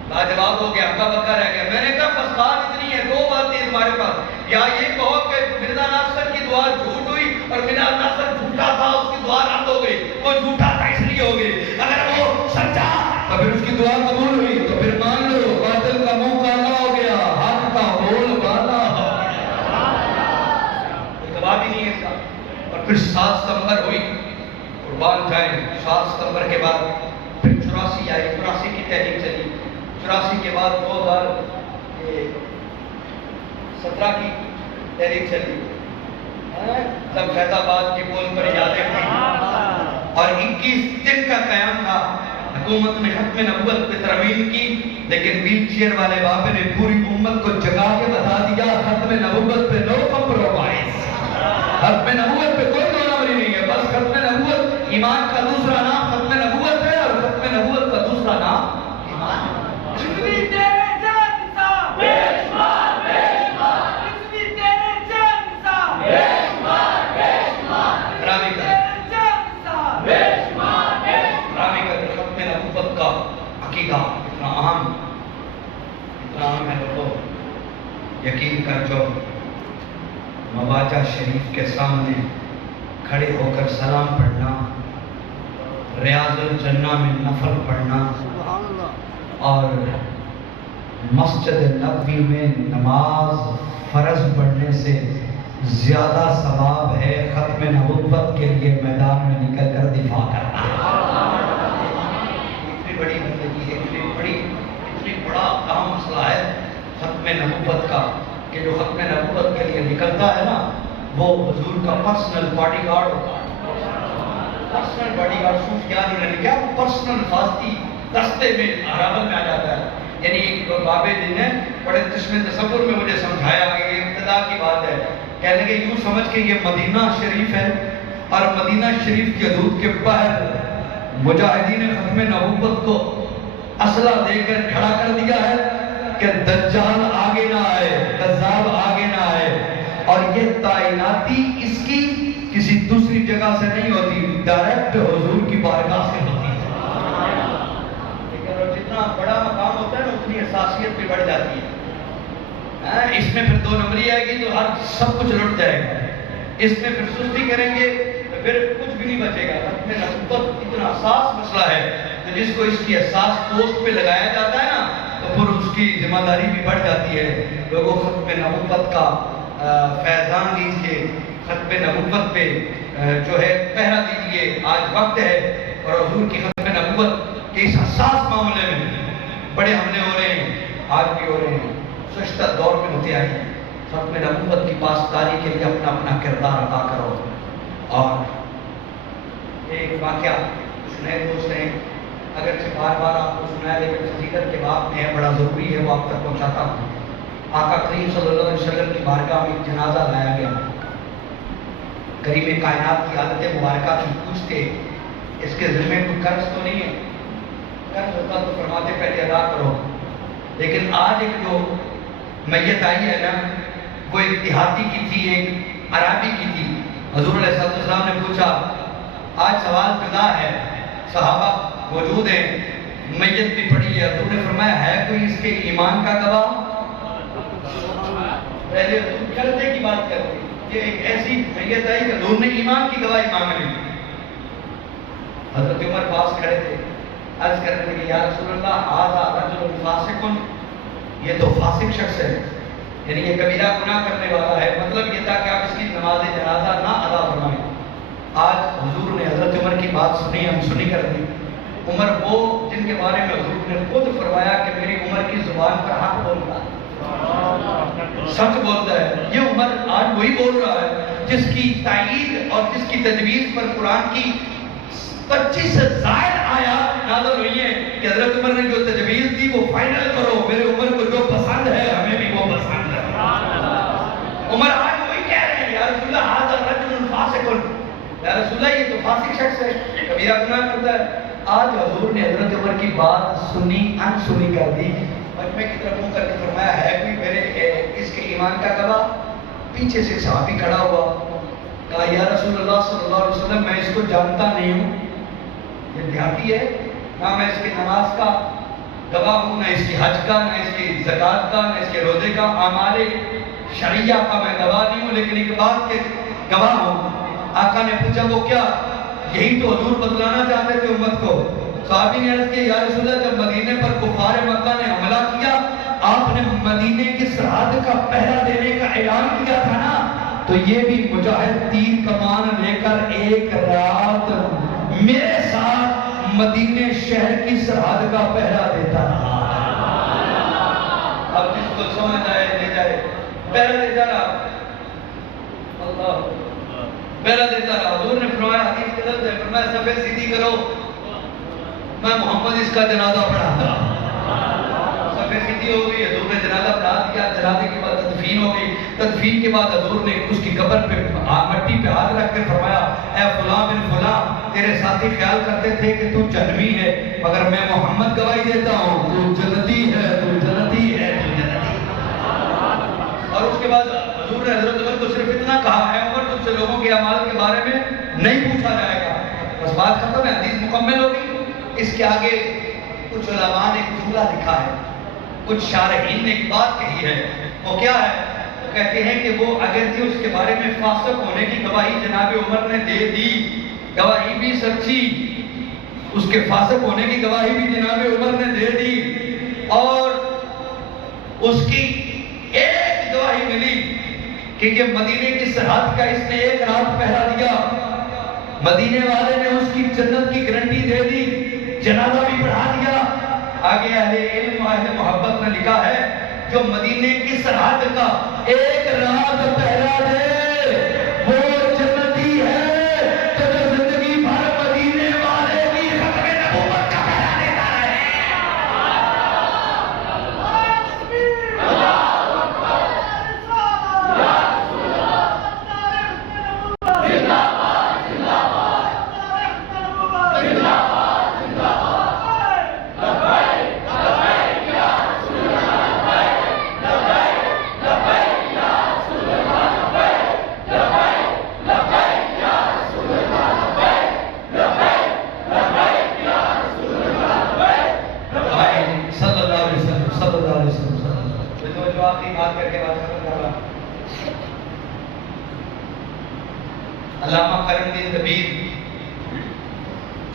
لاجواب ہو گیا، اکا بکا رہ گیا۔ میں نے کہا بس بات اتنی ہے، دو باتیں تمہارے پاس، یا یہ کہو کہ مرزا ناصر کی دعا جھوٹ ہوئی اور مرزا ناصر جھوٹا تھا، اس کی دعا رد ہو گئی، وہ جھوٹا تھا اس لیے ہو گئی، اگر وہ سچا تو پھر اس کی دعا قبول ہوئی، تو پھر مان لو باطل کا منہ کالا ہو گیا، حق کا بول بالا ہو گیا۔ کوئی جواب ہی نہیں ہے اس کا۔ اور پھر 7 ستمبر ہوئی، قربان جائیں، 7 ستمبر کے بعد پھر 84 آئی، 84 کی تحریک چلی، 84 کے بعد 2017 کی تحریک چلی، تب فیض آباد کی پول پر یادیں تھیں، اور 21 دن کا قیام تھا۔ حکومت نے ختم نبوت پہ ترمیم کی، لیکن ویل چیئر والے بابے نے پوری امت کو جگا کے بتا دیا، ختم نبوت پہ نو کمپرومائز، ختم نبوت پہ کوئی دونوری نہیں ہے، بس ختم نبوت ایمان کا دوسرا نام ختم نبوت ہے، اور ختم نبوت کا دوسرا نام ایمان ہے۔ اتنا اہم ہے لوگوں، یقین کر جو مواجہ شریف کے سامنے کھڑے ہو کر سلام پڑھنا، ریاض الجنہ میں نفل پڑھنا، اور مسجد نبوی میں نماز فرض پڑھنے سے زیادہ ثواب ہے ختم نبوت کے لیے میدان میں نکل کر دفاع کرنا۔ نکلتا ہے نا وہ حضور کا پرسنل باڈی گارڈ ہوتا ہے. پرسنل باڈی گارڈ صوفیان نے کیا وہ پرسنل فاستی دستے میں حرامت میں آ جاتا ہے. یعنی ایک بابے جن نے بڑے چشم تصور میں مجھے سمجھایا کہ یہ ابتدا کی بات ہے. کہنے لگے یوں سمجھ کے یہ مدینہ شریف ہے اور مدینہ شریف کے حدود کے باہر مجاہدین ختم نبوت کو اسلحہ دے کر کھڑا کر دیا ہے کہ دجال آگے نہ آئے, کذاب آگے نہ آئے. اور یہ تعیناتی اس کی کسی دوسری جگہ سے نہیں ہوتی, ڈائریکٹ حضور کی بارگاہ سے ہوتی ہے. لیکن جتنا بڑا مقام ہوتا ہے نا اتنی حساسیت بھی بڑھ جاتی ہے. اس میں پھر 2 نمبری آئے گی تو ہر سب کچھ لٹ جائے گا. اس میں پھر سستی کریں گے تو پھر کچھ بھی نہیں بچے گا. ختم نبوت اتنا حساس مسئلہ ہے کہ جس کو اس کی حساس پوسٹ پہ لگایا جاتا ہے نا تو پھر اس کی ذمہ داری بھی بڑھ جاتی ہے. لوگوں ختم نبوت کا فیضان دیجئے, ختم نبوت پہ جو ہے پہرا دیجئے. آج وقت ہے اور حضور کی ختم نبوت کے اس حساس معاملے میں بڑے حملے ہو رہے ہیں, آج بھی ہو رہے ہیں. گزشتہ دور میں ہوتے آئی ختم نبوت کی پاسداری کے لیے اپنا اپنا کردار ادا کرو. اور ایک واقعہ کچھ نئے دوست ہیں, اگرچہ بار بار آپ کو سنایا لیکن فضیلت کے باب میں بڑا ضروری ہے وہ آپ تک پہنچاتا ہوں. آقا کریم صلی اللہ علیہ وسلم کی بارگاہ میں ایک جنازہ لایا گیا. کریم کائنات کی عادت مبارکہ کی پوچھتے اس کے ذمہ کوئی قرض تو نہیں ہے, قرض ہوتا تو فرماتے پہلے ادا کرو. لیکن آج ایک جو میت آئی ہے نا وہ ایک دیہاتی کی تھی, ایک عربی کی تھی. حضور علیہ السلام نے پوچھا, آج سوال جدا ہے, صحابہ موجود ہیں, میت بھی پڑی ہے. حضور نے فرمایا ہے کوئی اس کے ایمان کا گواہ؟ پہلے حضور کرتے کی بات کرتے, یہ ایک ایسی میت آئی کہ حضور نے ایمان کی گواہی مانگ لی. حضرت عمر پاس کھڑے تھے, عرض کرنے لگے یا رسول اللہ ھذا رجل فاسق, یہ تو فاسق شخص ہے, یعنی یہ کبیرہ گناہ کرنے والا ہے. مطلب یہ تھا کہ آپ اس کی نماز جنازہ نہ ادا فرمائیں. آج حضور نے حضرت عمر کی بات سنی, ہم سنی کر دی. عمر وہ جن کے بارے میں حضور نے خود فرمایا کہ میری عمر کی زبان پر حق بولتا ہے, سچ بولتا ہے. یہ عمر آج وہی بول رہا ہے جس کی تائید اور جس کی تجویز پر قرآن کی 25 سے زائد آیات نازل ہوئی ہیں کہ حضرت عمر نے جو تجویز دی وہ فائنل کرو, میرے عمر کو جو پسند ہے ہمیں بھی وہ پسند ہے. عمر آج وہی کہہ رہے ہیں یا رسول اللہ ھذا رجل فاسق, یا رسول اللہ یہ تو فاسق شخص ہے, کبیرہ گناہ کرتا ہے. آج حضور نے حضرت عمر کی بات سنی ان سنی کر دی. مجمع کی طرف منہ کر کے فرمایا ہے کوئی میرے اس کے ایمان کا گواہ؟ پیچھے سے صحابی کھڑا ہوا, کہا یا رسول اللہ صلی اللہ علیہ وسلم میں اس کو جانتا نہیں ہوں, یہ دیہاتی ہے, نہ میں اس کی نماز کا گواہ ہوں, نہ اس کی حج کا, نہ اس کی زکوٰۃ کا, نہ اس کے روزے کا, اعمال شرعیہ کا میں گواہ نہیں ہوں, لیکن ایک بات کے گواہ ہوں. آقا نے پوچھا وہ کیا؟ یہی تو حضور بتلانا چاہتے تھے امت کو. صحابی نے عرض کیا یا رسول اللہ جب مدینے پر کفار مکہ نے حملہ کیا آپ نے مدینے کی سرحد کا پہرا دینے کا اعلان کیا تھا نا, تو یہ بھی مجاہد تیر کمان لے کر ایک رات میرے ساتھ مدینے شہر کی سرحد کا پہرا دیتا رہا. اب جس کو سمجھ آئے لے جائے, پہرا دیتا رہا, اللہ پہرا دیتا رہا. حضور نے فرمایا حدیث کے لفظ ہے, فرمایا صفحہ سیدھی کرو, میں محمد اس کا جنازہ پڑھاتا. صفحہ سیدھی ہو گئی, حضور نے جنازہ پڑھا دیا. جنازے کے بعد تدفین ہو گئی. تدفین کے بعد حضور نے اس کی قبر پہ مٹی پہ ہاتھ رکھ کر فرمایا اے فلاں بن فلاں, تیرے ساتھی خیال کرتے تھے کہ تو جنمی ہے, مگر میں محمد گواہی دیتا ہوں تو جنتی ہے, تو جنتی ہے, تو جنتی. اور اس کے بعد حضور نے حضرت عمر کو صرف اتنا کہا ہے عمر تم سے لوگوں کے اعمال کے بارے میں نہیں پوچھا جائے گا. بس بات ختم ہے, حدیث مکمل ہوگی. اس کے آگے کچھ علماء نے ایک جملہ لکھا ہے, کچھ شارحین نے ایک بات کہی ہے. وہ کیا ہے؟ وہ کہتے ہیں کہ وہ اگرچہ اس کے بارے میں فاسق ہونے کی گواہی جناب عمر نے دے دی, گواہی بھی سچی, اس کے فاسق ہونے کی گواہی بھی جناب عمر نے دے دی, اور اس کی ایک گواہی ملی کہ یہ مدینے کی سرحد کا اس نے ایک رات پہرا دیا, مدینے والے نے اس کی جنت کی گارنٹی دے دی, جنازہ بھی پڑھا دیا. آگے اہل علم و اہل محبت نے لکھا ہے جو مدینے کی سرحد کا ایک رات پہرا دے وہ جنتی ہے، تو جو زندگی بھر مدینے والے کی ختم نبوت کا پہرا دیتا رہے۔ علامہ کرم الدین طبیب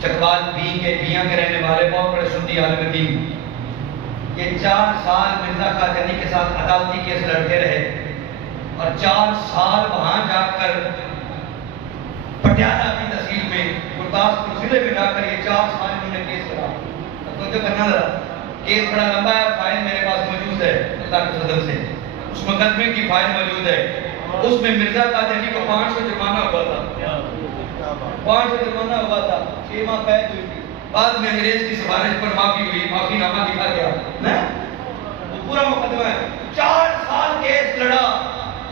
چکوال بیاں کے رہنے والے بہت بڑے سنی عالم دین، یہ 4 سال مرزا قادیانی کے ساتھ عدالتی کیس لڑتے رہے اور 4 سال وہاں جا کر پٹیالہ کی تحصیل میں گرداسپور ضلع میں جا کر یہ 4 سال انہوں نے کیس لڑا۔ تو کرنا ذرا کیس بڑا لمبا ہے، فائل میرے پاس موجود ہے اللہ کے فضل سے، اس مقدمے کی فائل موجود ہے، اس میں مرزا قادیانی کو 500 جرمانہ ہوا تھا، 500 جرمانہ ہوا تھا، 6 ماہ قید ہوئی تھی، بعد میں انگریز کی سفارش پر معافی ہوئی، معافی نامہ لکھا گیا، وہ پورا مقدمہ ہے۔ 4 سال کیس لڑا،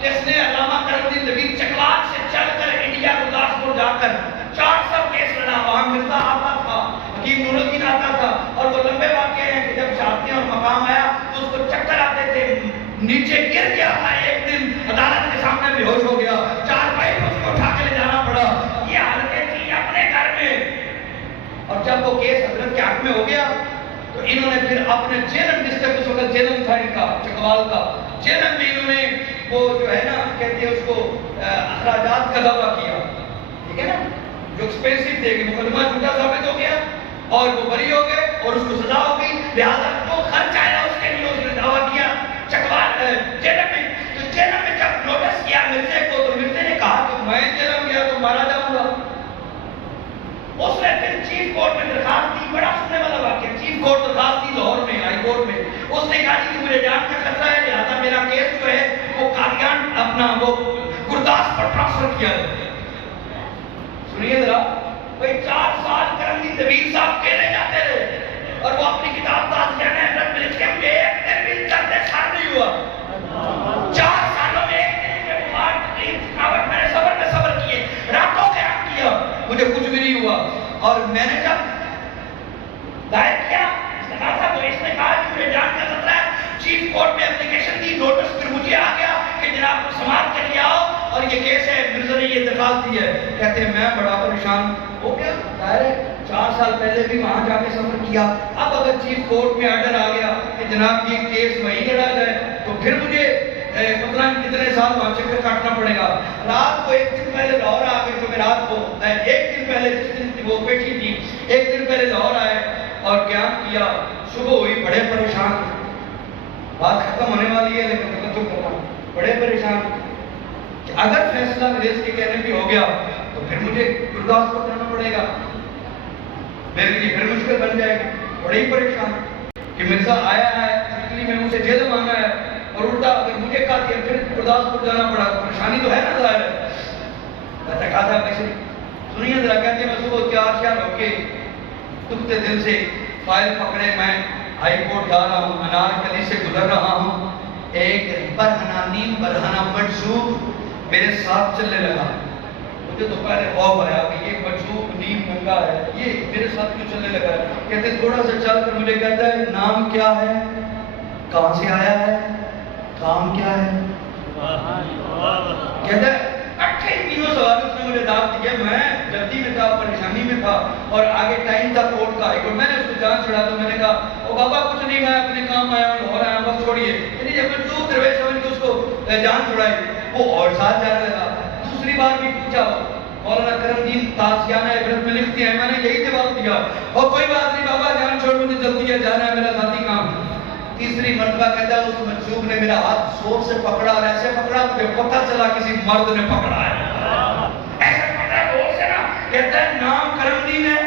کس نے علامہ کرم الدین طبیب چکوال سے چل کر انڈیا گرداسپور جا کر 400 کیس لڑا، وہاں مرزا آتا تھا، حکیم نور الدین آتا تھا، اور وہ لمبے واقعے ہیں کہ جب شادی اور مقام آیا تو اس کو چکر آتے تھے، نیچے گر گیا تھا، ایک دن عدالت کے سامنے بے ہوش ہو گیا، 4 بھائی کو اس کو اٹھا کے لے جانا پڑا، یہ حالتیں تھی اپنے گھر میں۔ اور جب وہ کیس حضرت کے حق میں ہو گیا تو انہوں نے پھر اپنے جیلم ڈسٹرکٹ، اس وقت جیلم تھا ان کا چکوال کا، جیلم میں انہوں نے وہ جو ہے نا کہتے ہیں اس کو اخراجات کا دعویٰ کیا، ٹھیک ہے نا، جو ایکسپینسو تھے کہ مقدمہ جھوٹا ثابت ہو گیا اور وہ بری ہو گئے اور اس کو سزا ہو گئی، لہٰذا جو خرچ آیا اس کے لیے اس نے دعویٰ کیا چکوال جیلم میں۔ تو جیلم میں جب نوٹس کیا مرزے کو تو مرزے نے کہا کہ میں جیلم گیا تو مارا جاؤں گا۔ اس نے پھر چیف کورٹ میں درخواست دی، بڑا سننے والا واقعہ، چیف کورٹ درخواست دی لاہور میں، ہائی کورٹ میں، اس نے کہا کہ مجھے جان کا خطرہ ہے لہٰذا میرا کیس جو ہے وہ قادیان اپنا وہ گرداسپور ٹرانسفر کیا ہے۔ سنیے ذرا بھائی 4 سال کرم الدین طبیب صاحب کیلے جاتے رہے اور وہ اپنی کتاب تازیانہ عبرت میں لکھتے ہیں مجھے ایک دن بھی درد سر نہیں ہوا، 4 سالوں میں ایک دن میں بیمار تکلیف تھکاوٹ میں نے صبر کیے، راتوں قیام کیا، مجھے کچھ بھی نہیں ہوا۔ اور میں نے جب دائر کیا استغاثہ تو اس نے کہا کہ مجھے جان کا خطرہ ہے، چیف کورٹ میں اپلیکیشن دی، نوٹس پھر مجھے آ گیا کہ جناب کو سماعت کے لیے آؤ اور یہ کیس ہے، مرزا نے یہ درخواست دی ہے۔ کہتے ہیں میں بڑا پریشان ہو گیا، ظاہر ہے 4 سال پہلے بھی وہاں جا کے سفر کیا، اب اگر چیف کورٹ میں آرڈر آ گیا کہ جناب یہ کیس وہیں لڑا جائے تو پھر مجھے پتہ نہیں کتنے سال وہاں چکر کاٹنا پڑے گا۔ رات کو 1 دن پہلے لاہور آ کے جو میں رات کو 1 دن پہلے جس دن وہ پیشی تھی 1 دن پہلے لاہور آئے اور قیام کیا، صبح ہوئی، بڑے پریشان، بات ختم ہونے والی ہے لیکن تقدم کرنا، بڑے پریشان کہ اگر فیصلہ انگریز کے کہنے پہ ہو گیا تو پھر مجھے گرداسپور جانا پڑے گا، میرے لیے پھر مشکل بن جائے گی۔ بڑے ہی پریشان کہ مرزا آیا ہے اٹلی میں مجھے جیل مانگا ہے اور الٹا اگر مجھے کہا کہ پھر گرداسپور جانا پڑا تو پریشانی تو ہے نا ظاہر ہے۔ میں کہا تھا پیسے سنیے ذرا، کہتے ہیں میں صبح تیار شیار ہو کے دکھتے دل سے فائل پکڑے میں ہائی کورٹ جا رہا ہوں، انار گلی سے گزر رہا ہوں، ایک برہنہ نیم برہنہ مجذوب میرے ساتھ چلنے لگا، مجھے تو پہلے خوف آیا کہ یہ مجذوب نیم ننگا ہے، یہ میرے ساتھ کیوں چلنے لگا ہے؟ کہتے تھوڑا سا چل کر مجھے کہتا ہے نام کیا ہے، کہاں سے آیا ہے، کام کیا ہے؟ کہتا ہے 28 سوال اس نے مجھے دعوت دیا، میں جلدی میں تھا، پریشانی میں تھا اور آگے ٹائم تھا کورٹ کا، میں نے اس کو جان چھڑا تو میں نے کہا او بابا کچھ نہیں، میں اپنے کام آیا ہوں اور آیا بس چھوڑیے، یعنی جب میں چوب درویش سمجھ کے اس کو جان چھڑائی وہ اور ساتھ جانے لگا۔ دوسری بار بھی پوچھا، مولانا کرم الدین تازیانہ عبرت میں لکھتے ہیں، میں نے یہی جواب دیا اور کوئی بات نہیں بابا جان چھوڑ، مجھے جلدی ہے، جانا ہے، میرا ذاتی کام۔ تیسری مرتبہ کہتا ہے اس مجذوب نے میرا ہاتھ زور سے پکڑا اور ایسے پکڑا مجھے پتہ چلا کسی مرد نے پکڑا ہے، ایسے پکڑا زور سے نا، کہتا ہے نام کرم الدین ہے،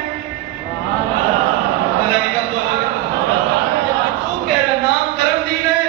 اللہ نے کہا مجذوب کہہ رہا نام کرم الدین ہے،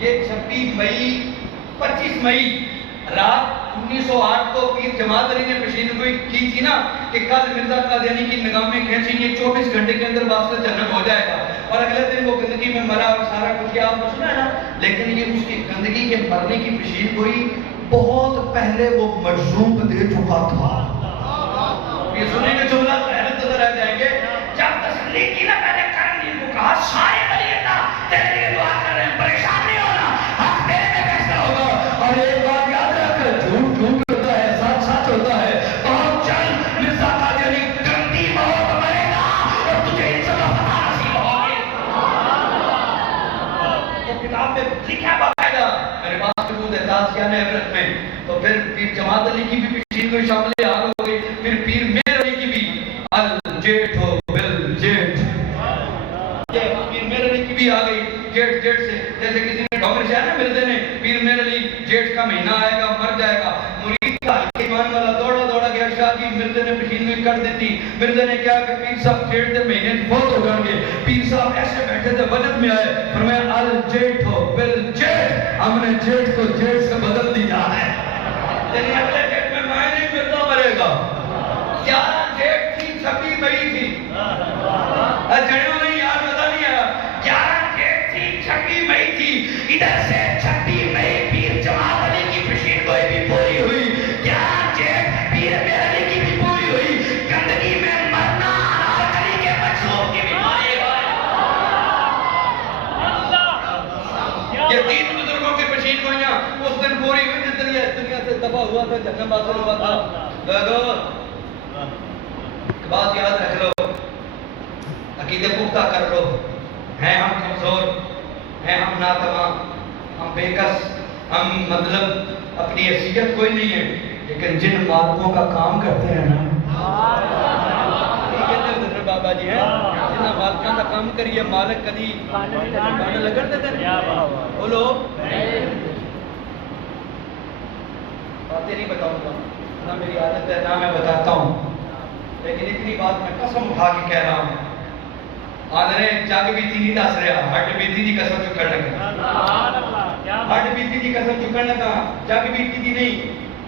یہ 26 مئی 25 مئی رات 1908 کو پیر جماعت علی نے پیشین گوئی کی تھی نا کہ کل مرزا قادیانی کی نگاہ میں کھینچیں گے 24 گھنٹے کے اندر واسطہ جنت ہو جائے گا، اور اگلے دن وہ گندگی میں مرا اور سارا کچھ کیا آپ نے سنا ہے نا. لیکن یہ اس کی گندگی کے مرنے کی پیشین گوئی بہت پہلے وہ مجذوب دے چکا تھا. یہ سنیں گے جملہ حیرت نظر آ جائیں گے. جب تسلی کی نا میں نے کرنی کو کہا سارے ولی اللہ تیرے لیے دعا کر رہے ہیں، پریشان نہیں ہونا، حق میرے میں فیصلہ ہوگا. اور ایک بات یاد رکھ، جھوٹ جھوٹ ہوتا ہے، سچ سچ ہوتا ہے. بہت جلد مرزا قادیانی گندی موت مرے گا اور تجھے عزت و فتح نصیب ہوگی. تو کتاب میں لکھا باقاعدہ، میرے پاس موجود ہے تازیان عبرت میں. تو پھر پیر جماعت علی کی بھی پیشین کو شامل حال ہو گئی. پھر پیر میر علی کی بھی الجیٹ ہو بل جیٹ، یہ پیر میر علی کی بھی آ گئی جیٹ جیٹ سے. جیسے کسی نے ڈاکٹر شاہ نا مرزا نے پیر میر علی جیٹ کا مہینہ آئے گا مر جائے گا. مرید کا ایمان والا دوڑا دوڑا گیا شاہ کی مرزا نے پیشین گوئی کر دیتی. مرزا نے کہا کہ پیر صاحب جیٹ دے مہینے بہت ہو جائیں گے. پیر صاحب ایسے بیٹھے تھے وجد میں آئے فرمایا الجیٹ ہو بل جیٹ، ہم نے جیٹ کو جیٹ سے بدل دیا ہے. یعنی اگلے جیٹ میں میں نہیں مرزا مرے گا. 11 جیٹ تھی 26 مئی تھی. جنوں نہیں یاد مزہ نہیں آیا. 11 جیٹ تھی 26 مئی تھی. ادھر سے 26 مئی پیر جماعت علی کی پیشین گوئی بھی پوری ہوئی. 11 جیٹ پیر میر علی کی بھی پوری ہوئی. گندگی میں مرنا علی کے مجذوب کی بھی پوری ہوئی. یہ 3 بزرگوں کی پیشین گوئیاں اس دن پوری ہوئی جس دنیا سے دفع ہوا تھا، جنم حاصل ہوا تھا. بات یاد رکھ لو، عقیدے پختہ کر لو. ہیں ہم کمزور، ہیں ہم ناتواں، ہم بے کس، ہم مطلب اپنی حیثیت کوئی نہیں ہے، لیکن جن مالکوں کا کام کرتے ہیں نا کہتے ہیں بابا جی ہیں جنہ مالکوں کا کام کریے مالک کدی گانے لگن دیتے ہیں. بولو باتیں نہیں بتاؤں گا، نہ میری عادت ہے نہ میں بتاتا ہوں، لیکن اتنی بات میں قسم اٹھا کے کہہ رہا ہوں. آدھے جگ بیتی نہیں دس رہا، ہڈ بیتی دی قسم چکن لگا. ہڈ بیتی دی قسم چکن لگا، جگ بیتی دی نہیں.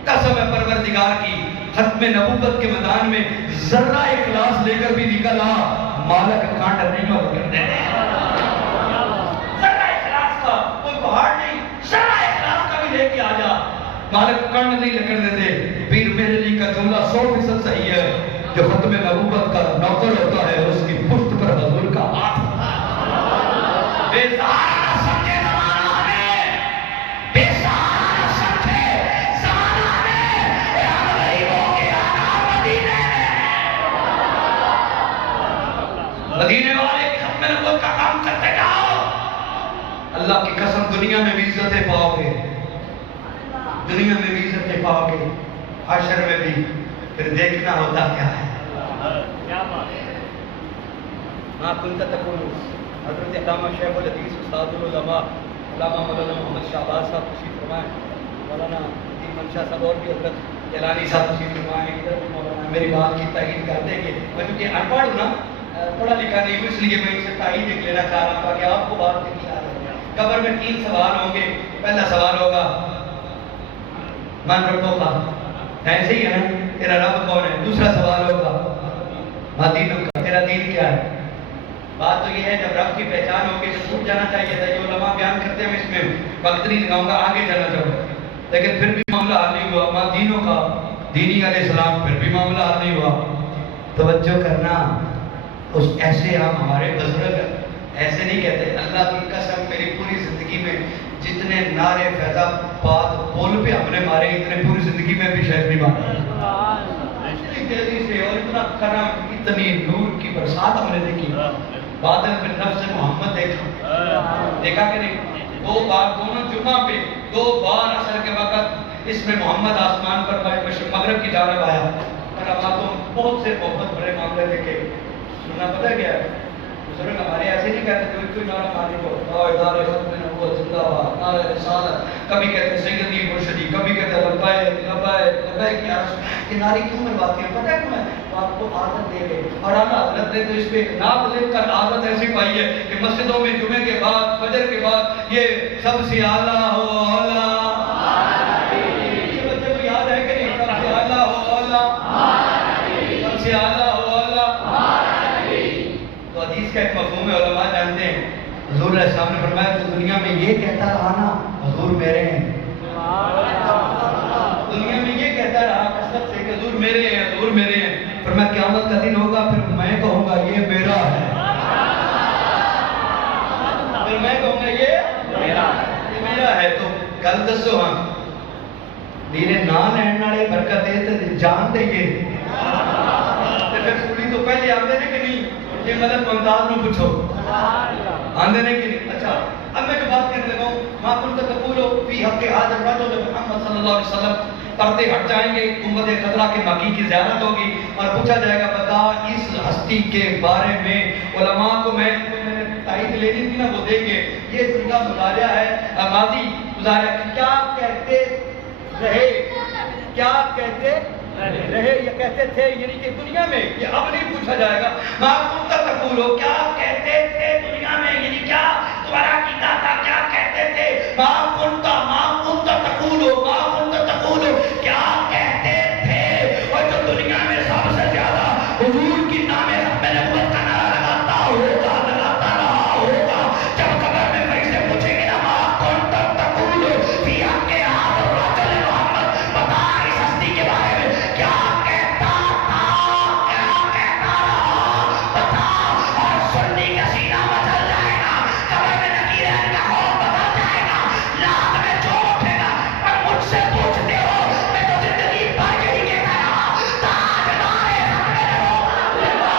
قسم ہے پروردگار کی، ختم نبوت کے میدان میں ذرہ اخلاص لے کر بھی نکل آ، مالک کانٹا نہیں ہو کر دے. ذرہ اخلاص کا کوئی پہاڑ نہیں، ذرہ اخلاص کا بھی لے کے آ جا، مالک کانٹ نہیں لگن دیتے. پیر میرے علی کا جملہ 100% صحیح ہے. جو ختم نبوت کا نوکر ہوتا ہے اس کی پشت پر حضور کا ہاتھ بے سہارا نہ سمجھے زمانہ ہمیں، بے سہارا نہ سمجھے زمانہ ہمیں، اے ہم غریبوں کے آنا مدینے مدینے والے ختم نبوت کا کام کرتے جاؤ. اللہ کی قسم دنیا میں بھی عزتیں پاؤ گے، دنیا میں بھی عزتیں پاؤ گے، حشر میں بھی. پھر دیکھنا ہوتا کیا ہے. ماں کنت تکون. حضرت علامہ شیخ الحدیث استاد العلماء علامہ مولانا محمد شہباز صاحب تشریف فرمائے، مولانا دین منشا صاحب اور بھی حضرت جیلانی صاحب تشریف فرمائے. ادھر بھی مولانا میری بات کی تائید کر دیں گے. میں چونکہ ان پڑھ ہوں نا، پڑھا لکھا نہیں ہوں، اس لیے میں ان سے تائید دیکھ لینا چاہ رہا ہوں کہ آپ کو بات کی یاد ہے. قبر میں 3 سوال ہوں گے. پہلا سوال ہوگا من ربو کا، ایسے ہی ہے نا تیرا رب کون ہے. دوسرا سوال ہوگا ما دینک کا، تیرا دین کیا ہے. بات تو یہ ہے جب رب کی پہچان ہوگی تو چھوٹ جانا چاہیے تھا. جو علماء بیان کرتے ہیں اس میں وقت نہیں لگاؤں گا، آگے چلنا چاہوں. لیکن پھر بھی معاملہ حل نہیں ہوا. ما دینوں کا، دینی علیہ السلام، پھر بھی معاملہ حل نہیں ہوا. توجہ کرنا، اس ایسے ہم ہمارے بزرگ ایسے نہیں کہتے. اللہ کی قسم میری پوری زندگی میں جتنے نعرے فیض آباد پول پہ ہم نے مارے اتنے پوری زندگی میں بھی شاید نہیں مارے. اتنی تیزی سے اور اتنا کرم، اتنی نور کی برسات ہم نے دیکھی. بادل پہ نفس محمد دیکھا کہ نہیں. 2 بار دونوں جمعہ پہ 2 بار عصر کے وقت اس میں محمد آسمان پر مغرب کی جانب آیا. کراماتوں بہت سے محبت بڑے معاملے دیکھے. سننا پتہ کیا ہے، بزرگ ہمارے ایسے نہیں کہتے کوئی نعرہ مارنے کو ادارے ختم نبوت زندہ باد، نعرہ رسالت. کبھی کہتے سیدی مرشدی، کبھی کہتے لبیک لبیک لبیک یا رسول. یہ نعرے کیوں مرواتے ہیں پتہ ہے کیوں ہے؟ آپ کو عادت دے گئے اور اعلیٰ حضرت نے تو اس پہ نعت لکھ کر عادت ایسی پائی ہے کہ مسجدوں میں جمعے کے بعد فجر کے بعد یہ سب سے اعلیٰ ہو اعلیٰ بچے کو یاد ہے کہ نہیں سب سے اعلیٰ ہو اعلیٰ سب سے اعلیٰ ہو اعلیٰ تو حدیث کا ایک مفہوم ہے علماء جانتے ہیں حضور علیہ السلام نے فرمایا تو دنیا میں یہ کہتا رہا نا حضور میرے ہیں دنیا میں یہ کہتا رہا کثرت سے کہ حضور میرے ہیں حضور میرے ہیں پر میں قیامت کا دن ہوگا پھر میں کہوں گا یہ میرا ہے پھر میں کہوں گا یہ میرا ہے تو گل دسو ہاں میرے نام لین والے برکت ہے جان دے گے پھر سوڑی تو پہلے آتے ہیں کہ نہیں یہ مدد ممتاز میں پوچھو آندے نہیں کہ نہیں اچھا اب میں جو بات کرنے لگا ہوں ماں کن تقولو فی حق حاضر رجل محمد صلی اللہ علیہ وسلم پردے ہٹ جائیں گے گنبد خضرا کے مکی کی زیارت ہوگی اور پوچھا جائے گا بتا اس ہستی کے بارے میں علماء کو میں نے تائید لینی تھی نا وہ دیں گے یہ سیدھا مظاہرہ ہے ماضی مظاہرہ کیا کہتے رہے کیا کہتے رہے یا کہتے تھے یعنی کہ دنیا میں یہ اب نہیں پوچھا جائے گا ماں کنتا تقولو کیا کہتے تھے دنیا میں یعنی کیا تمہارا عقیدہ تھا کیا کہتے تھے ماں کنتا تقولو کیا کہتے تھے اور جو دنیا میں سب سے زیادہ حضور کی نام حق میں نبوت کا نعرہ لگاتا رہا ہوگا جب قبر میں فرشتے پوچھیں گے نا ماں کنتا تقولو فی حق حاضر رجل محمد بتا اس ہستی کے بارے میں کیا کہتا تھا کیا کہتا رہا بتا اور سنی کا سینہ مچل جائے گا قبر میں نکیرین کا خوف بتا جائے گا لات میں جو اٹھے گا اور مجھ سے پوچھتے ہو میں تو زندگی بھر یہی کہتا رہا تاجدارے ختم نبوت تاجدارے ختم نبوت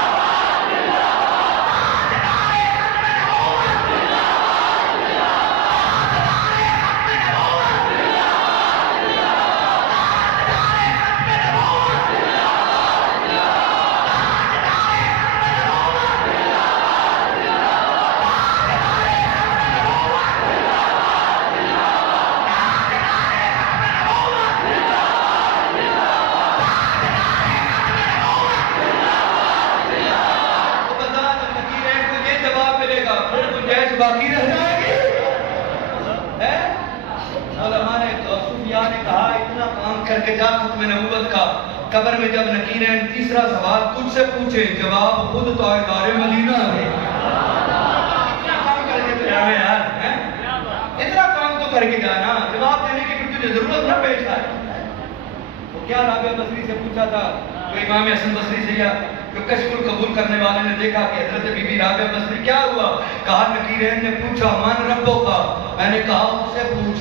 باقی رہ جائے گی علماء نے صوفیاء نے کہا اتنا کام کر کے جا ختم نبوت کا قبر میں جب نکیرین تیسرا سوال تجھ سے پوچھے جواب خود تاجدار مدینہ ہے اتنا کام کر کے تو جانا یار اتنا کام تو کر کے جانا جواب دینے کی پھر تجھے ضرورت نہ پیش آئے وہ کیا رابعہ بصری سے پوچھا تھا تو امام حسن بصری سے یا جو کشف قبول کرنے والے نے دیکھا کہ حضرت بی بی رابعہ بصری کیا ہوا کہا نکیرین نے پوچھا من ربو کا میں نے کہا اس سے پوچھ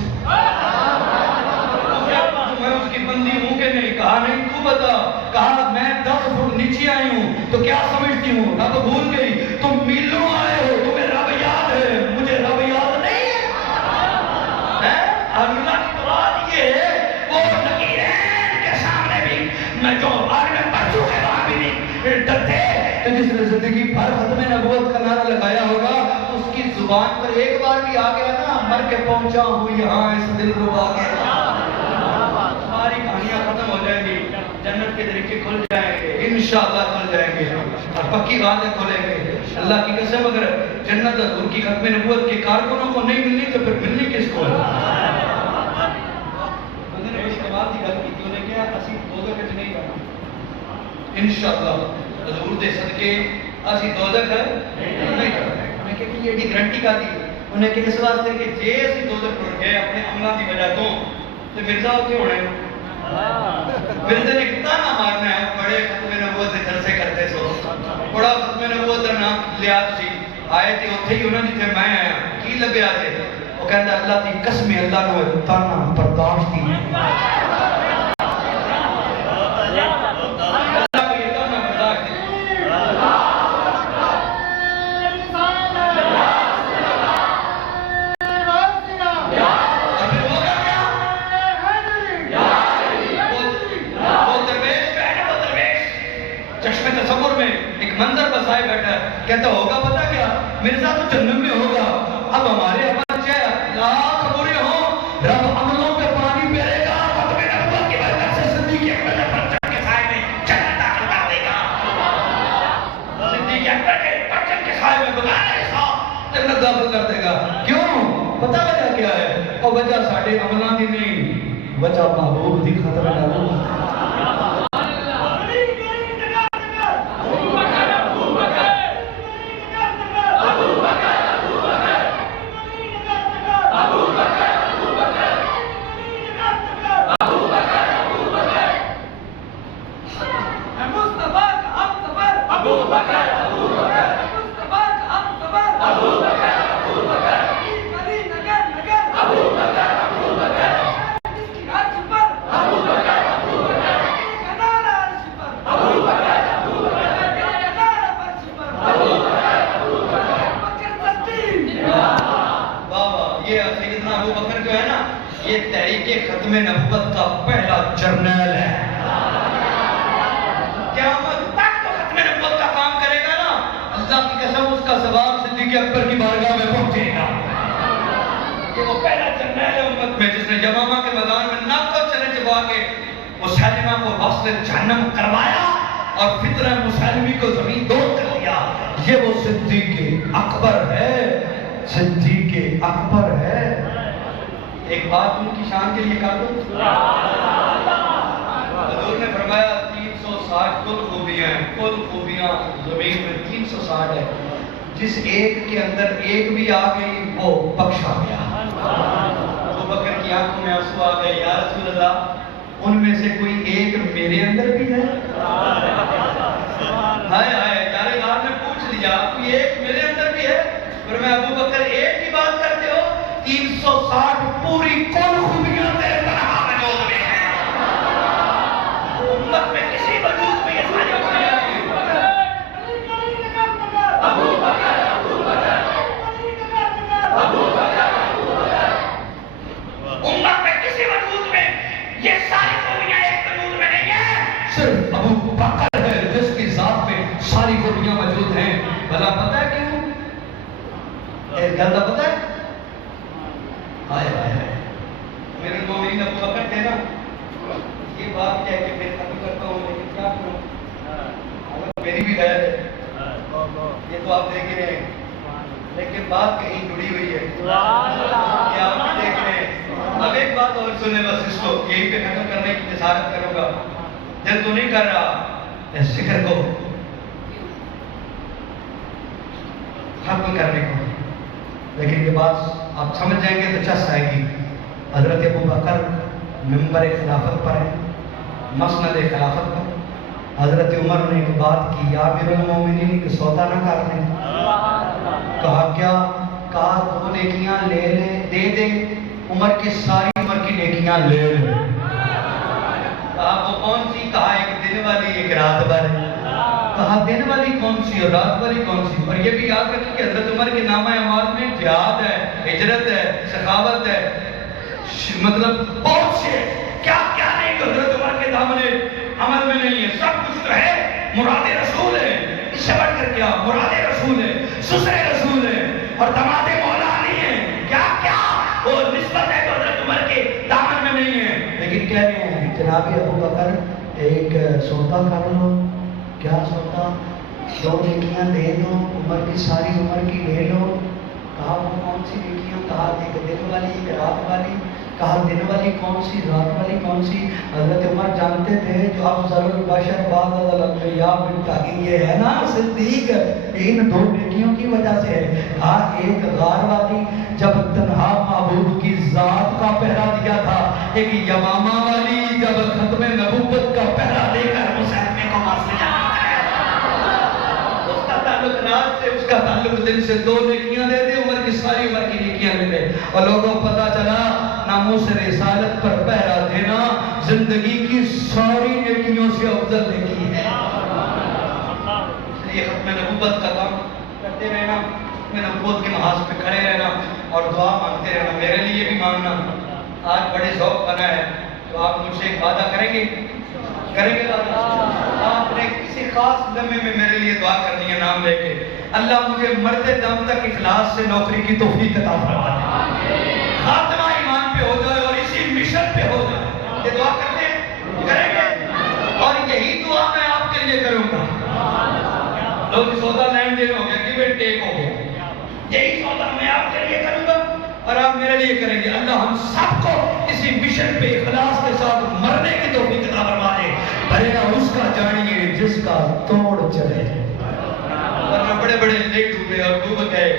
میں اس کی بندی ہوں کہ نہیں کہا نہیں تو بتا کہا میں 10 فٹ نیچے آئی ہوں تو کیا سمجھتی ہوں رب بھول گئی تم میلوں آئے ہو تمہیں رب یاد ہے مجھے رب یاد نہیں ہے اللہ کی بات یہ ہے وہ نکیرین کے سامنے بھی میں جو آج میں پڑھ چکے وہاں بھی نہیں ڈرتے تو جس نے زندگی بھر ختم نبوت کا نعرہ لگایا ہوگا اس کی زبان پر ایک بار بھی آ گیا نا مر کے پہنچا ہوں یہاں اس دل ربا کے ساری کہانیاں ختم ہو جائیں گی جنت کے طریقے کھل جائیں گے انشاءاللہ کھل جائیں گے اور پکی باتیں کھلیں گے اللہ کی قسم اگر جنت حضور کی ختم نبوت کے کارکنوں کو نہیں ملنی تو پھر ملنی کس کو ہے انہوں نے اس کے بعد ہی گل کی کہ انہیں کیا اسی دوزخ وچ نہیں جانا انشاءاللہ حضور دے صدقے اسی دوزخ نہیں جانا میں کہ یہ ایڈی گارنٹی کا دی انہیں کہ اس واسطے کہ جے اسی دوزخ ٹر گئے اپنے عملوں کی وجہ تو مرزا ہوتے ہونے مرزا نے کتنا نہ مارنا ہے بڑے ختم نبوت کے جلسے کرتے سو بڑا ختم نبوت کا نام لیا تھی آئے تھے اتھے ہی انہوں نے جتھے میں آیا کی لگیا تھے وہ کہتا اللہ دی قسم اللہ نے تانا برداشت دی منظر بسائے بیٹھا ہے کہتا ہوگا پتا کیا مرزا تو جنت میں ہوگا اب ہمارے اپر چاہے لاکھ برے ہوں رب عملوں پہ پانی پھیرے گا ختم نبوت کی برکت سے صدیق اکبر پر چڑھ کے سائے میں جنت داخل کر دے گا داخل کر دے گا. کیوں؟ پتہ وجہ کیا ہے؟ اور وجہ ساڑھے عملان دی نہیں، وجہ محبوب دی ختم نبوت ہے. یہ تحریک ختم نبوت کا پہلا جرنیل ہے. قیامت تک تو ختم نبوت کا کام کرے گا نا. اللہ کی قسم اس کا ثواب صدیق اکبر کی بارگاہ میں پہنچے گا. کہ وہ پہلا جرنیل ہے امت میں جس نے یمامہ کے میدان میں ناک کو چلے چبا کے مسلمہ کو وصل جہنم کروایا اور فتنہ مسلمی کو زمین دور کر دیا. یہ وہ صدیق اکبر ہے، صدیق اکبر ہے. ایک بات ان کی شان کے لیے کہا دو. حضور نے فرمایا 360 کل خوبیاں ہیں، کل خوبیاں زمین میں 360 ہے. جس ایک کے اندر ایک بھی آ گئی وہ بخشا گیا. ابو بکر کی آنکھوں میں آنسو آ گئے. یا رسول اللہ ان میں سے کوئی ایک میرے اندر بھی ہے؟ ہائے ہائے جارے نے پوچھ لیا کوئی ایک میرے اندر بھی ہے؟ پر میں ابو بکر ایک کی بات کرتے ہو، 360 پوری کل خوبیاں تیرے طرح موجود میں ہیں. امت میں کسی وجود میں یہ ساری خوبیاں ہیں. ابو بکر ابو بکر ابو بکر ابو بکر. امت میں کسی وجود میں یہ ساری خوبیاں ایک وجود میں نہیں ہیں. صرف ابو بکر ہے جس کی ذات میں ساری خوبیاں موجود ہیں. بھلا پتہ ہے کیوں؟ ایک گل کا پتہ ہے؟ آئے آئے آئے میرے مومنین ابو بکر تھے نا. یہ بات کہہ کے میں ختم کرتا ہوں لیکن کیا کروں، میری بھی غیر ہے یہ تو آپ دیکھ رہے ہیں، لیکن بات کہیں جڑی ہوئی ہے یہ آپ بھی دیکھ رہے ہیں. اب ایک بات اور سنیں بس اس کو یہیں پہ ختم کرنے کی جسارت کروں گا. دل تو نہیں کر رہا اس ذکر کو ختم کرنے کو، لیکن یہ بات آپ سمجھ جائیں گے تو چس آئے گی. حضرت ابو بکر ممبر خلافت پر ہیں، مسند خلافت پر. حضرت عمر نے ایک بات کی، یا امیر المومنین کہ سودا نہ کر لیں. کہا کیا؟ کہا 2 نیکیاں لے لے دے دے. عمر کی ساری عمر کی نیکیاں لے لے. کہا وہ کون سی؟ کہا ایک دن والی ایک رات والی. کہا دن والی کون سی اور رات والی کون سی؟ اور یہ بھی یاد رکھیں کہ حضرت عمر کے نامہ اعمال میں جہاد ہے، ہجرت ہے، سخاوت ہے، مطلب بہت سے کیا کیا نہیں کہ حضرت عمر کے دامن عمل میں نہیں ہے. سب کچھ تو ہے، مراد رسول ہے. اس سے بڑھ کر کیا؟ مراد رسول ہے، سسر رسول ہے اور دماد مولا نہیں ہے. کیا کیا وہ نسبت ہے تو حضرت عمر کے دامن میں نہیں ہے. لیکن کہہ رہے ہیں جناب ابو بکر ایک سودا کر لو. کیا سودا؟ 2 نیکیاں دے دو، عمر کی ساری عمر کی لے لو. کہا وہ کون سی نیکیاں؟ کہا ایک دن والی ایک رات والی. کہا دن والی کون سی، رات والی کون سی؟ حضرت عمر جانتے تھے جو افضل البشر بعد الانبیاء بالتحقیق یہ ہے نا صدیق، ان 2 نیکیوں کی وجہ سے ہے. کہا ایک غار والی جب تنہا معبود کی ذات کا پہرا دیا تھا، ایک یمامہ والی جب ختم نبوت کا پہرا دے کر مسلمے کو واصل جانا ہے. اس کا تعلق رات سے، اس کا تعلق دن سے. 2 نیکیاں دے دے، عمر کی ساری عمر کی نیکیاں لے لے. اور لوگوں کو پتا چلا ناموس رسالت پر پہرا دینا زندگی کی ساری نیکیوں سے افضل نیکی ہے. اس لیے ختم نبوت کا کام کرتے رہنا، ختم نبوت کے محاذ پہ کھڑے رہنا اور دعا مانگتے رہنا. میرے لیے بھی مانگنا. آج بڑے ذوق بنا ہے تو آپ مجھ سے ایک وعدہ کریں گے؟ کریں گے آپ نے کسی خاص لمحے میں میرے لیے دعا کرنی ہے نام لے کے. اللہ مجھے مرتے دم تک اخلاص سے نوکری کی توفیق عطا فرما دے. خاتمہ ایمان پہ ہو جائے اور اسی مشن پہ ہو جائے. یہ دعا کرتے ہیں؟ کریں گے. اور یہی دعا میں آپ کے لیے کروں گا. لوگ سودا لین دین ہو گیا، گیو اینڈ ٹیک ہو گیا. یہی سودا میں اور آپ میرے لیے کریں گے. اللہ ہم سب کو اسی مشن پہ اخلاص کے ساتھ مرنے کی توفیق عطا فرما دے. بھلے نہ اس کا جانیے جس کا توڑ چڑھے. ورنہ بڑے بڑے نیک ڈوبے اور ڈوب گئے,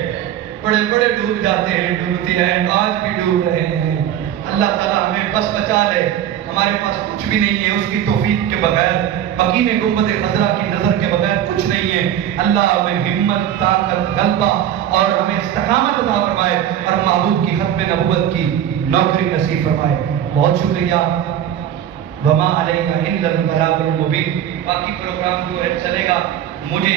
بڑے بڑے ڈوب جاتے ہیں, ڈوبتے ہیں, آج بھی ڈوب رہے ہیں. اللہ تعالیٰ ہمیں بس بچا لے. ہمارے پاس کچھ بھی نہیں ہے اس کی توفیق کے بغیر, بقین گنبد خضرا کی نظر کے بغیر کچھ نہیں ہے. اللہ ہمیں ہمت, طاقت, غلبہ اور ہمیں استقامت عطا فرمائے اور محبوب کی ختم نبوت کی نوکری نصیب فرمائے. بہت شکریہ. وما علینا الا البلاغ المبین. باقی پروگرام جو ہے چلے گا. مجھے